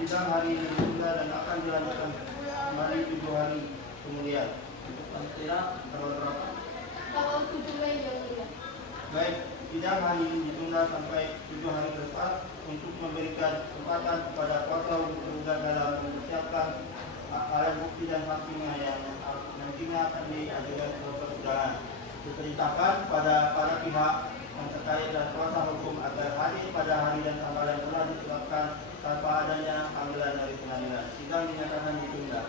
sidang hari ini ditunda dan akan dilanjutkan kembali 7 hari kemudian. Untuk panitia tanggal berapa? Tanggal 7 Mei yang mulia. Baik, sidang hari ini ditunda sampai 7 hari ke depan untuk memberikan kesempatan kepada kuasa hukum tergugat dalam mempersiapkan alat bukti dan saksinya yang nantinya akan diajukan ke persidangan. Diperintahkan pada para pihak yang terkait dan kuasa hukum agar hadir pada hari dan tanggal yang telah ditetapkan tanpa adanya panggilan dari pengadilan. Sidang dinyatakan ditunda.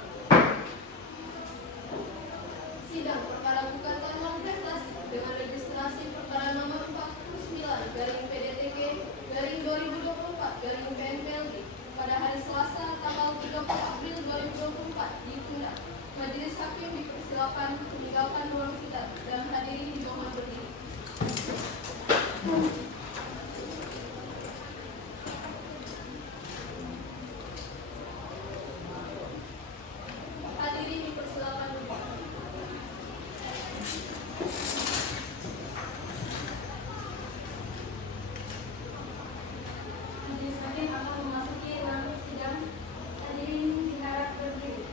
Sidang perkara gugatan non-prestasi dengan registrasi perkara nomor 49/PDTK/2024/PNPLG pada hari Selasa tanggal 30 April 2024 ditunda. Majelis hakim dipersilakan meninggalkan ruang sidang dan hadirin dimohon berdiri. Hadirin dipersilakan duduk. Majelis hakim akan memasuki ruang sidang. Hadirin diharap berdiri.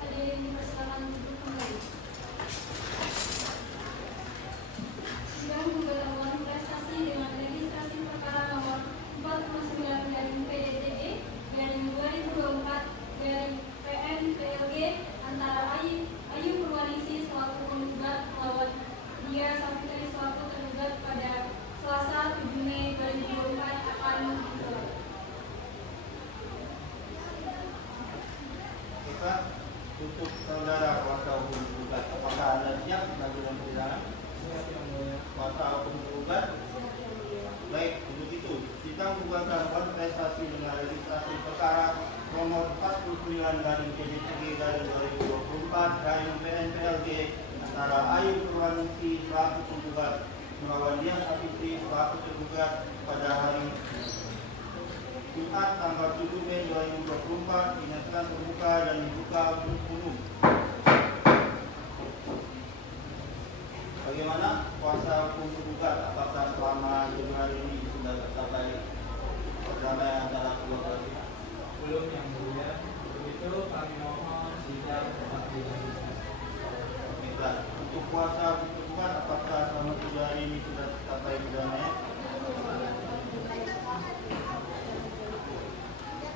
Hadirin dipersilakan duduk kembali. Sidang gugatan non-prestasi dengan registrasi perkara nomor 49/PDTK/2024/PNPLG antara Ayu Purwaningsih selaku penggugat melawan Dia Saputri selaku tergugat pada Selasa 7 Mei 2024 akan digelar. Kita untuk saudara kuasa hukum tergugat, apakah Anda siap mengajukan persidangan? Kuasa hukum tergugat. Baik, untuk itu sidang gugatan non-prestasi dengan registrasi perkara nomor 49/PDTK/2024/PNPLG antara Ayu Purwaningsih selaku penggugat melawan Dia Saputri selaku tergugat pada hari Jumat tanggal 7 Mei 2024 dinyatakan terbuka dan dibuka untuk umum. Bagaimana kuasa hukum tergugat? Apakah selama 7 hari ini sudah tercapai perdamaian antara kedua belah pihak? Belum yang mulia, untuk itu kami mohon sidang tetap dilanjutkan. Baiklah, untuk kuasa hukum tergugat, apakah selama 7 hari ini sudah tercapai perdamaian?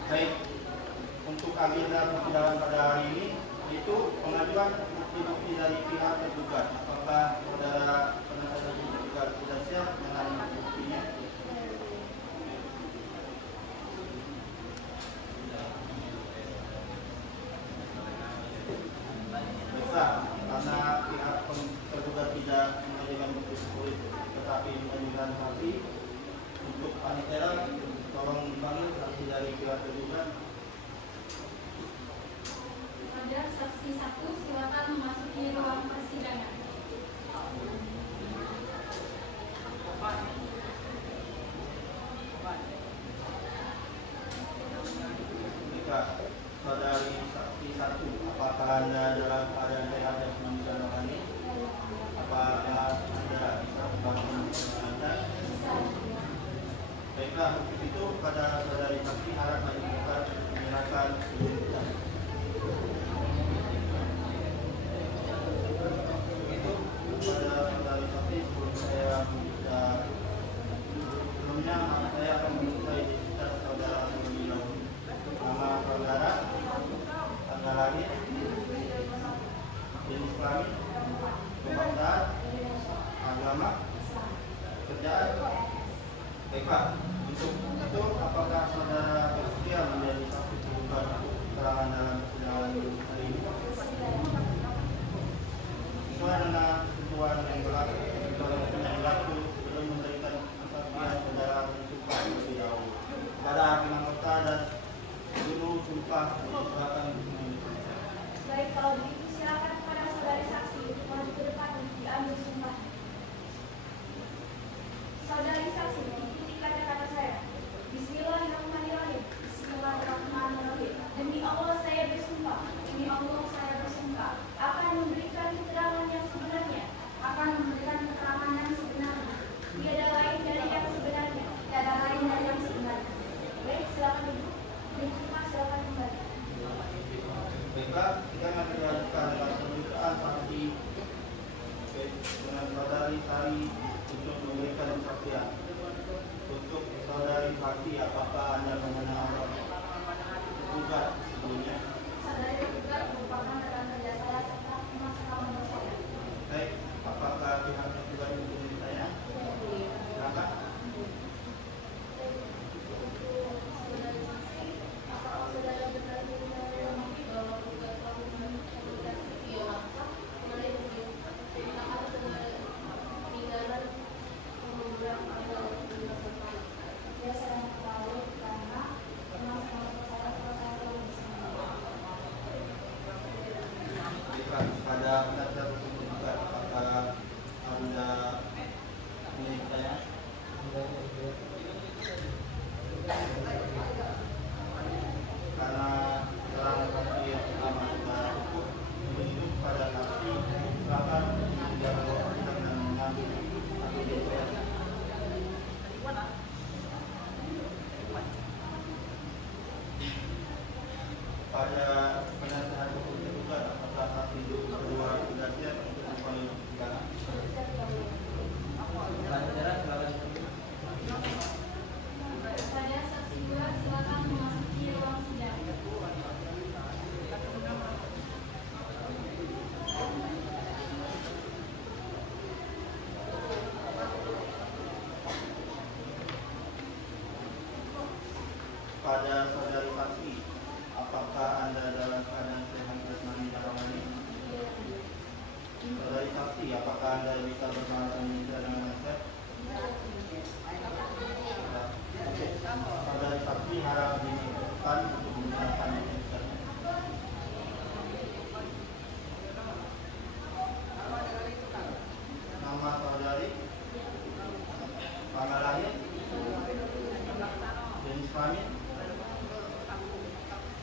Baik, untuk agenda persidangan pada hari ini itu pengajuan bukti-bukti dari pihak tergugat. Apakah saudara penasihat hukum tergugat sudah siap dengan buktinya? Baiklah, karena pihak tergugat tidak mengajukan bukti tersebut tetapi mengajukan saksi, untuk panitia tolong dipanggil saksi dari pihak tergugat. Ada saksi 1 silakan memasuki ruang persidangan. Baiklah, saudari saksi 1, apakah Anda dalam keadaan sehat dan kondisi rohani? Apakah Anda bisa membangun Anda? Baiklah, untuk itu pada saudari saksi harap menunjukkan menyerahkan identitas. Itu pada saudari saksi sebelumnya saya akan meminta identitas saudara terlebih dahulu. Nama saudara, tanggal lahir, jenis kelamin, kebangsaan, agama, pekerjaan. Baiklah, untuk itu apakah saudara bersedia menjadi saksi tergugat keterangan dalam persidangan hari ini? Sesuai dengan ketentuan yang berlaku sebelum memberikan kesaksian saudara menentukan untuk memberikan kesaksian. Untuk saudari saksi, apakah Anda mengenal tergugat sebelumnya? Saudari tergugat merupakan rekan kerja saya serta masa kawan saya. Baik, apakah pihak tergugat menghubungi saya? Silakan. Saudari saksi, apakah saudara benar memahami bahwa tergugat telah mengkomunikasi via WhatsApp mengenai menceritakan peninggalan beberapa tanggal 17 September? Ya, saya mengetahui karena memang sama saya selalu bersama. Pada penasihat hukum tergugat, apakah Anda milik saya? Karena keterangan saksi yang pertama secara hukum menunjuk pada saksi, silakan tidak melakukan dan mengambil atau DPR. Pada penasihat hukum tergugat, apakah saksi kedua sudah siap untuk dipanggil persidangan? Kepada saksi dua, silakan memasuki ruang sidang. Pada saudari saksi, apakah Anda dalam keadaan sehat jasmani dan rohani? Saudari saksi, apakah Anda bisa berbahasa Indonesia dengan lancar? Saudari saksi harap diperlukan untuk menggunakan Indonesia. Nama saudari, tanggal lahir, jenis kelamin,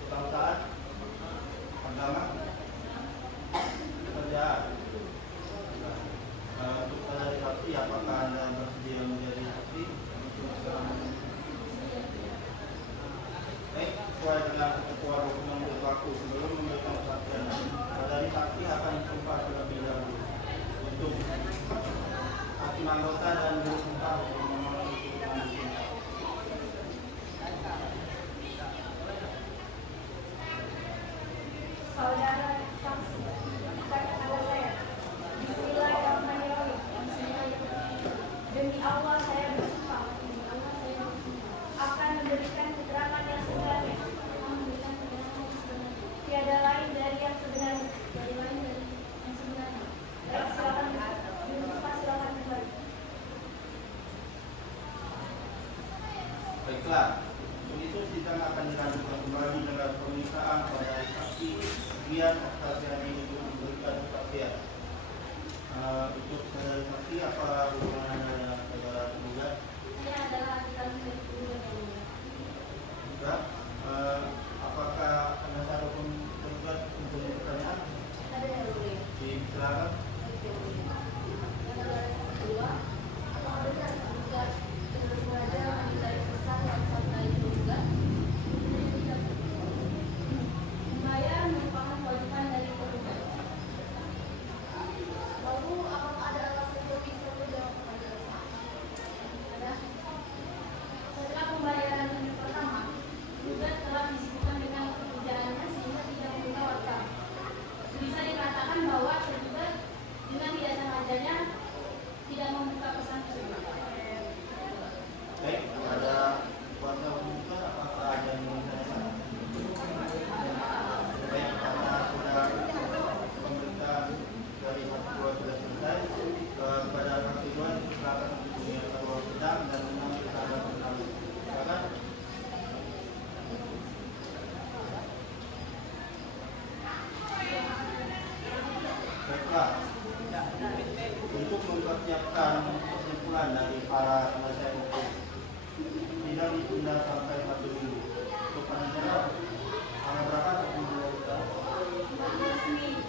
kebangsaan, agama, pekerjaan. Untuk saudari saksi, apakah Anda bersedia menjadi saksi? Baik, sesuai dengan ketentuan hukum yang berlaku, sebelum memberikan kesaksian, saudari saksi akan disumpah terlebih dahulu untuk hakim anggota dan bersumpah untuk memenuhi tuntutan hakim. Saudara saksi, kata saya, Bismillahirrahmanirrahim. Demi Allah saya bersumpah akan memberikan keterangan yang sebenarnya, tiada lain dari yang sebenarnya. Baik, silakan bersumpah, silakan kembali. Baiklah, untuk itu sidang akan dilanjutkan kembali dengan pemeriksaan pada saksi kemudian kesaksian ini untuk memberikan kesaksian. Untuk saudari saksi, apa hubungannya dengan saudara tergugat? Saya adalah ajudan dari tergugat yang mulia. Juga, apakah penasihat hukum tergugat mempunyai pertanyaan? Ada yang mulia. Silakan. Saudara saksi kedua, apakah benar tergugat dengan sengaja menghindari pesan WhatsApp dari tergugat? Membayar merupakan kewajiban dari tergugat. Lalu, apakah ada alasan yang bisa menjawab pertanyaan saya? Ada. Setelah pembayaran yang pertama, tergugat telah disibukkan dengan pekerjaannya sehingga tidak membuka WhatsApp. Bisa dikatakan bahwa tergugat dengan tidak sengajanya tidak membuka pesan tersebut. Baik, ada kuasa hukum juga, apakah ada yang ingin ditanyakan? Baik, karena sudah pemeriksaan dari saksi dua sudah selesai, kepada saksi dua silakan menghubungi ruang sidang dan mengambil keterangan kembali. Silakan. Baiklah, untuk mempersiapkan kesimpulan dari para penasihat hukum, sidang ditunda sampai 1 minggu. Untuk penasihat, tanggal berapa? 14 Mei.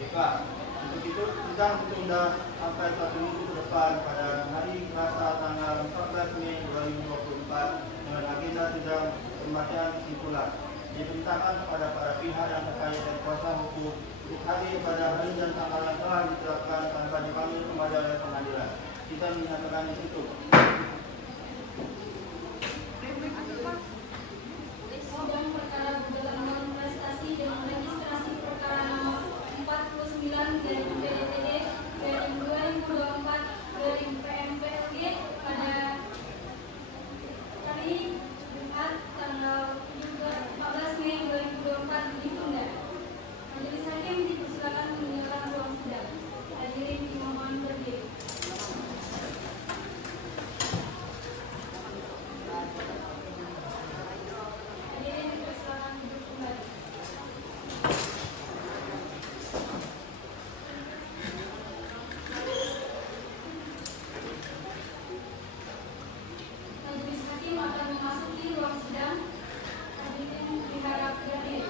Baiklah, untuk itu sidang ditunda sampai 1 minggu ke depan pada hari Selasa tanggal 14 Mei 2024 dengan agenda sidang pembacaan kesimpulan. Diperintahkan kepada para pihak yang terkait dan kuasa hukum untuk hadir pada hari dan tanggal yang telah ditetapkan tanpa dipanggil kembali oleh pengadilan. yang dinyatakan di situ. Sidang perkara gugatan non prestasi dengan registrasi perkara nomor 49 dari PDTD garing 2024 garing PMPLG pada hari Jumat tanggal 14 Mei 2024 ditunda. Majelis hakim dipersilakan meninggalkan ruang sidang. Hadirin dimohon berdiri. Hadirin dipersilakan duduk kembali. Majelis hakim akan memasuki ruang sidang. Hadirin diharap berdiri.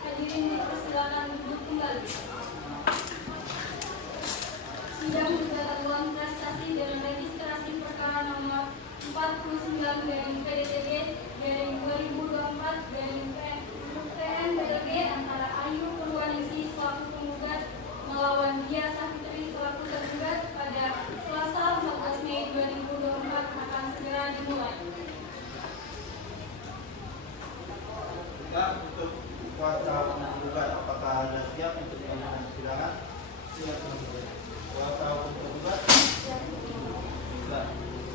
Hadirin dipersilakan duduk kembali. Sidang gugatan non prestasi dengan registrasi perkara nomor 49 garing PDTD garing 2024 garing PMPLG antara Ayu Purwaningsi selaku penggugat melawan Dia Safitri selaku tergugat pada Selasa 14 Mei 2024 akan segera dimulai. Ya, untuk kuasa penggugat, apakah Anda siap untuk menyampaikan persidangan? Siap, kuasa penggugat? Siap.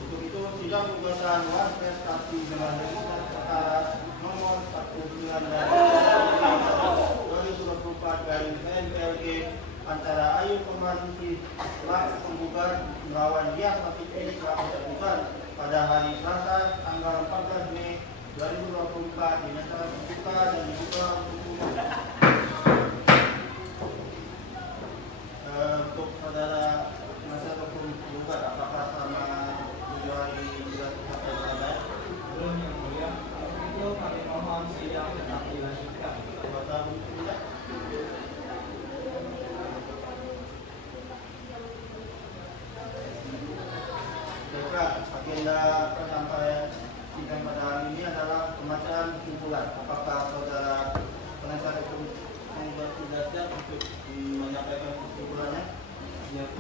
Untuk itu, sidang gugatan non prestasi dengan registrasi perkara nomor 49 dari 2024 garing PMPLG antara Ayu Purwaningsi selaku penggugat melawan Dia Safitri selaku tergugat pada hari Selasa tanggal 14 Mei 2024 dinyatakan terbuka dan dibuka untuk saudara penasihat hukum penggugat, apakah sama 7 hari sudah sampai selesai? Belum, Yang Mulia. Untuk itu kami mohon sidang tetap dilanjutkan. Kuasa hukum tidak? Baiklah, agenda penyampaian sidang pada hari ini adalah pembacaan kesimpulan. Apakah saudara penasihat hukum penggugat sudah siap untuk menyampaikan kesimpulannya? Siap.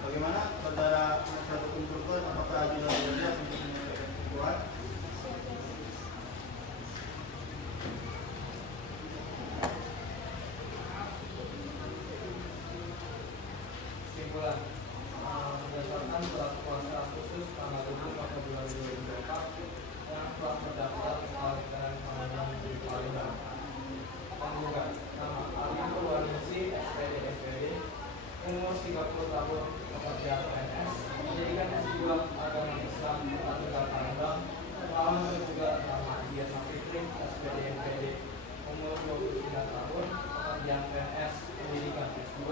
Bagaimana saudara penasihat hukum penggugat, apakah juga sudah siap untuk menyampaikan kesimpulan? Kesimpulan. Berdasarkan surat kuasa khusus tanggal 20 Oktober 2024 yang telah terdaftar dan pengadilan di Palembang. Penggugat nama Ayu Purwaningsi SPD umur 30 tahun, pekerjaan PNS, pendidikan S2 agama Islam Katedral Palembang, melawan tergugat nama Dia Safitri SPD umur 29 tahun, pekerjaan PNS, pendidikan S2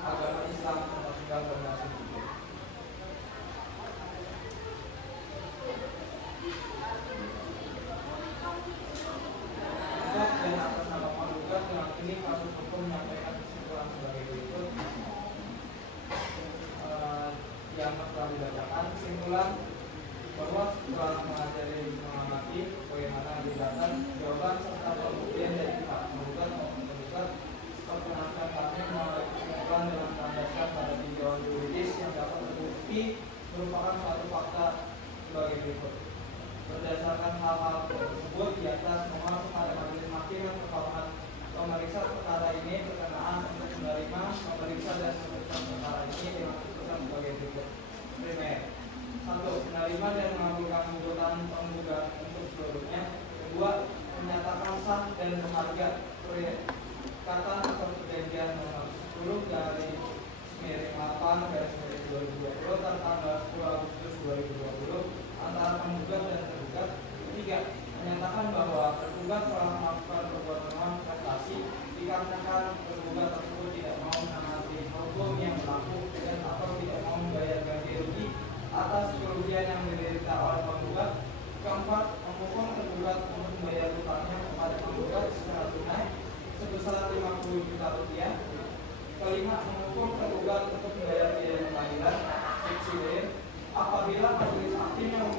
agama Islam Katedral Palembang. Untuk dan atas nama penggugat dengan ini kasus hukum menyampaikan kesimpulan sebagai berikut. Yang telah dibacakan kesimpulan bahwa setelah mengamati bagaimana gugatan, jawaban serta pembuktian dari pihak penggugat maupun tergugat, perkenankan kami mengambil kesimpulan dengan berlandaskan pada tinjauan yuridis yang dapat terbukti merupakan suatu fakta sebagai berikut. Berdasarkan hal-hal tersebut di atas, mohon kepada majelis hakim yang terhormat memeriksa perkara ini berkenaan untuk menerima memeriksa dan memutuskan perkara ini dengan keputusan sebagai berikut. Primer, 1. Menerima dan mengabulkan gugatan penggugat untuk seluruhnya. 2. Menyatakan sah dan berharga perikatan atau perjanjian nomor 10 dari 8/2020 tanggal 10 Agustus 2020 antara penggugat dan tergugat. 3. Menyatakan bahwa tergugat telah melakukan perbuatan non prestasi dikarenakan tergugat tersebut tidak mau menaati hukum yang berlaku dan atau tidak mau membayar ganti rugi atas kerugian yang diderita oleh penggugat. 4. Menghukum tergugat untuk membayar hutangnya kepada penggugat secara tunai sebesar 50 juta rupiah. 5. Menghukum tergugat untuk membayar biaya pengadilan subsidi apabila majelis hakim yang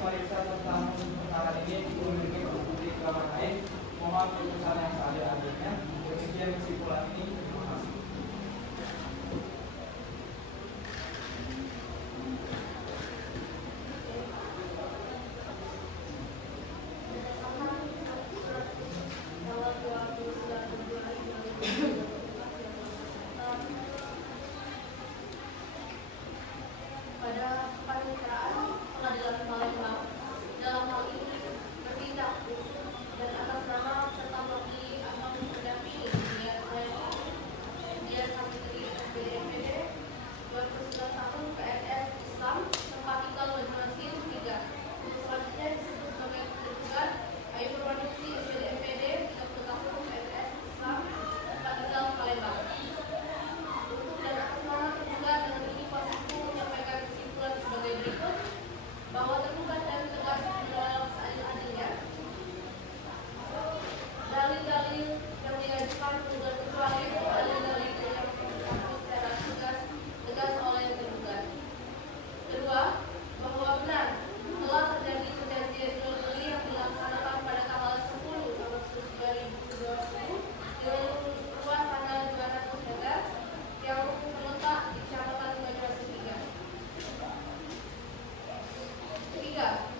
Ketiga,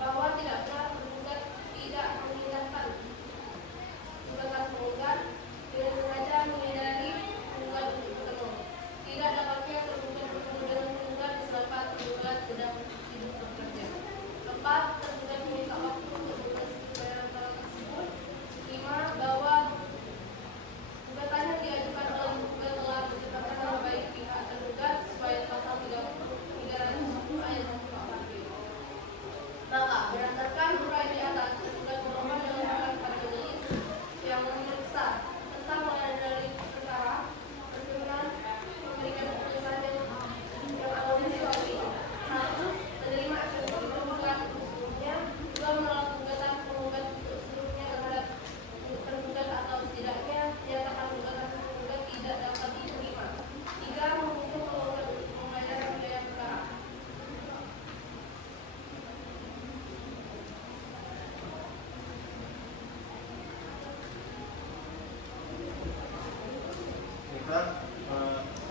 bahwa tidak pernah tergugat tidak mengindahkan gugatan penggugat dengan sengaja menghindari penggugat untuk bertemu. Tidak dapatnya tergugat bertemu dengan penggugat disebabkan penggugat sedang sibuk bekerja. 4. Tergugat meminta waktu untuk melunasi bayaran barang tersebut. 5. Bahwa gugatan yang diajukan oleh penggugat telah menciptakan nama baik pihak tergugat sesuai pasal 310 ayat 1 KUHP. Maka berdasarkan uraian di atas, tergugat bermohon menyerahkan kepada majelis yang memeriksa tentang mengenai perkara berkenan memberikan keputusan yang anomali seperti ini. 1. Menerima eksepsi tergugat untuk seluruhnya. 2. Menolak gugatan penggugat untuk seluruhnya terhadap tergugat atau setidaknya menyatakan gugatan penggugat tidak dapat diterima. 3. Menghukum penggugat untuk membayar biaya perkara. Baiklah,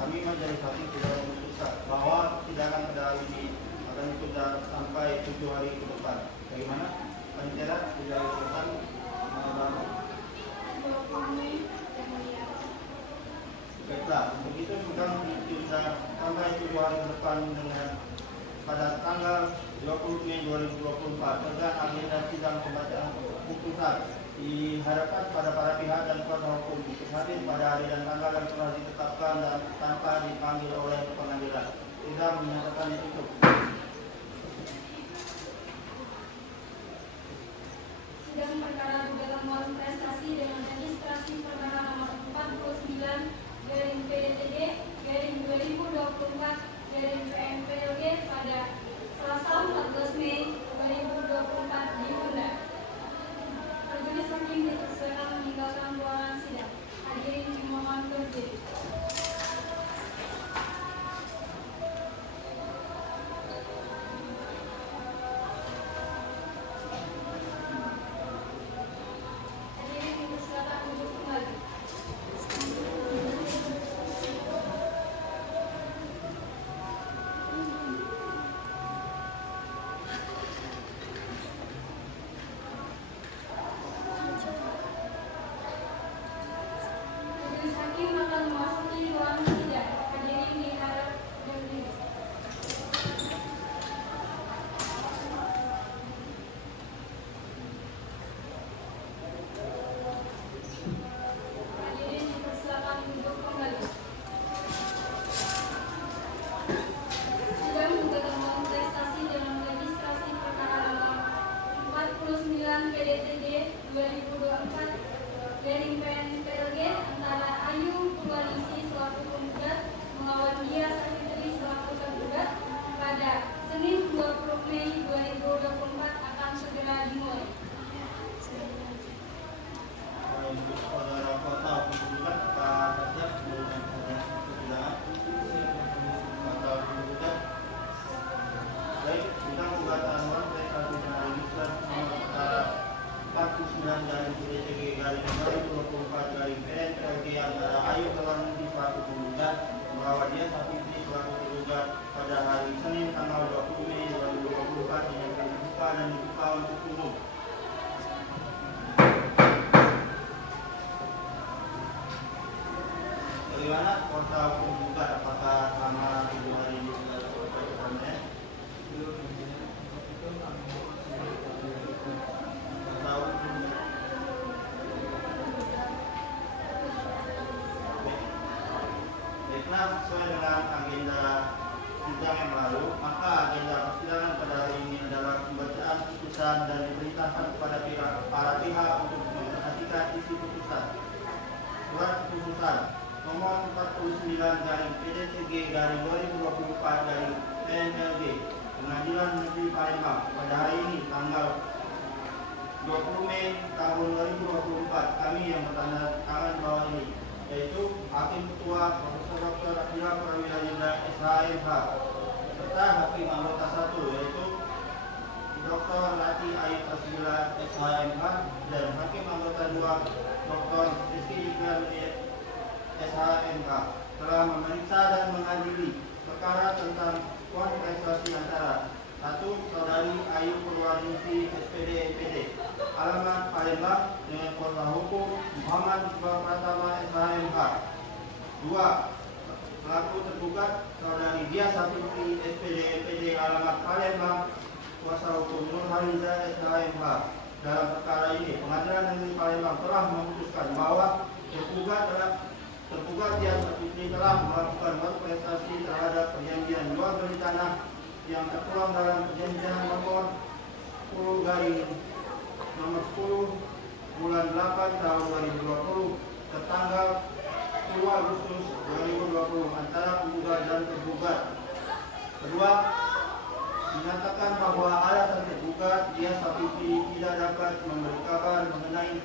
kami majelis hakim sudah memutuskan bahwa sidang pada hari ini akan ditunda sampai 7 hari ke depan. Bagaimana? Panitia tidak dilakukan baru. 20 Mei yang mulia. Baiklah, begitu sidang ditunda sampai 7 hari ke depan dengan pada tanggal 20 Mei 2024 dengan agenda sidang pembacaan putusan diharapkan pada para pihak dan kuasa hukum ikut hadir pada hari dan tanggal yang telah ditetapkan dan tanpa dipanggil oleh pengadilan. Sidang menyatakan ditutup. Sidang perkara gugatan mohon prestasi dengan registrasi perkara nomor 49/PDTD/2024/PNPLG pada Selasa 14 Mei 2024 diundang. Majelis hakim dipersilakan meninggalkan ruangan sidang. Hadirin dimohon berdiri. Hadirin dipersilakan duduk kembali. Majelis hakim akan memasuki ruang sidang. Hadirin diharap berdiri. Hadirin dipersilakan duduk kembali. Sidang gugatan mohon prestasi dalam registrasi perkara nomor 49 PDTD/2024/PNPLG antara Ayu Purwaningsi selaku penggugat melawan Dia Savitri selaku tergugat pada Senin 20 Mei 2024 akan segera dimulai. Untuk saudara kuasa penggugat Pak Sajak dengan persidangan atau penggugat. Baik, sidang gugatan mohon prestasi dengan registrasi nomor perkara 49 dari PDTD/2024/PNPLG antara Ayu Purwaningsi selaku penggugat melawan Dia Savitri selaku tergugat pada hari Senin tanggal 20 Mei 2024 dinyatakan dibuka dan dibuka untuk umum. Bagaimana kuasa hukum penggugat? Apakah selama 7 hari ini sudah selesai semuanya? Kuasa hukum. Baiklah, sesuai dengan agenda sidang yang lalu, maka agenda persidangan pada hari ini adalah pembacaan putusan dan diperintahkan kepada para pihak untuk memperhatikan isi putusan. Surat keputusan nomor 49/PDTG/2024/PNLG Pengadilan Negeri Palembang pada hari ini tanggal 20 Mei tahun 2024. Kami yang bertanda tangan bawah ini yaitu Hakim Ketua Profesor Dr. Akila Prawira Yenda SHMH serta Hakim Anggota 1 yaitu Dr. Lati Ayu Tasbila SHMH dan Hakim Anggota 2 Dr. Rizky Iklan SHMH telah memeriksa dan mengadili perkara tentang kontestasi antara 1. Saudari Ayu Purwaningsi SPD MPD, alamat Palembang, dengan kuasa hukum Muhammad Iqbal Pratama SHMH. 2. Pelaku tergugat Saudari Dia Sapitri SPD MPD, alamat Palembang, kuasa hukum Nur Haliza SHMH. Dalam perkara ini, Pengadilan Negeri Palembang telah memutuskan bahwa tergugat Dia Sapitri telah melakukan suatu prestasi terhadap perjanjian jual beli tanah yang tertuang dalam perjanjian nomor 10 bulan 8 tahun 2020 tertanggal 10 Agustus 2020 antara penggugat dan tergugat. Kedua, menyatakan bahwa alasan tergugat Dia Sapitri tidak dapat memberi kabar mengenai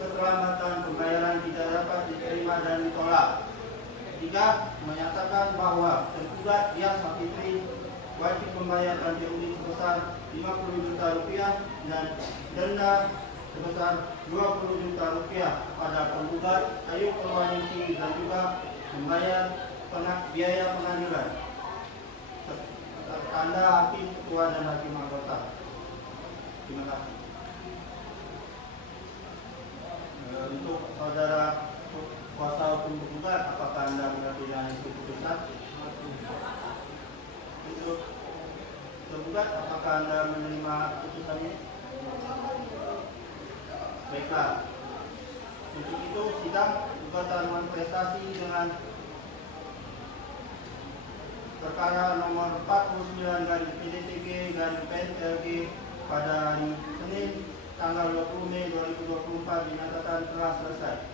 keselamatan pembayaran tidak dapat diterima dan ditolak. Ketiga, menyatakan bahwa tergugat Dia Sapitri wajib membayar ganti rugi sebesar 50 juta rupiah dan denda sebesar 20 juta rupiah pada penggugat Ayu Purwaningsi dan juga membayar biaya pengadilan. Tanda hakim ketua dan hakim anggota. Terima kasih. Untuk saudara kuasa hukum penggugat, apakah Anda mengerti dengan keputusan? Untuk tergugat, apakah Anda menerima putusannya? Baiklah. Untuk itu, sidang gugatan manifestasi dengan perkara nomor 49/PDTG/PNLG pada hari Senin tanggal 20 Mei 2024 dinyatakan telah selesai.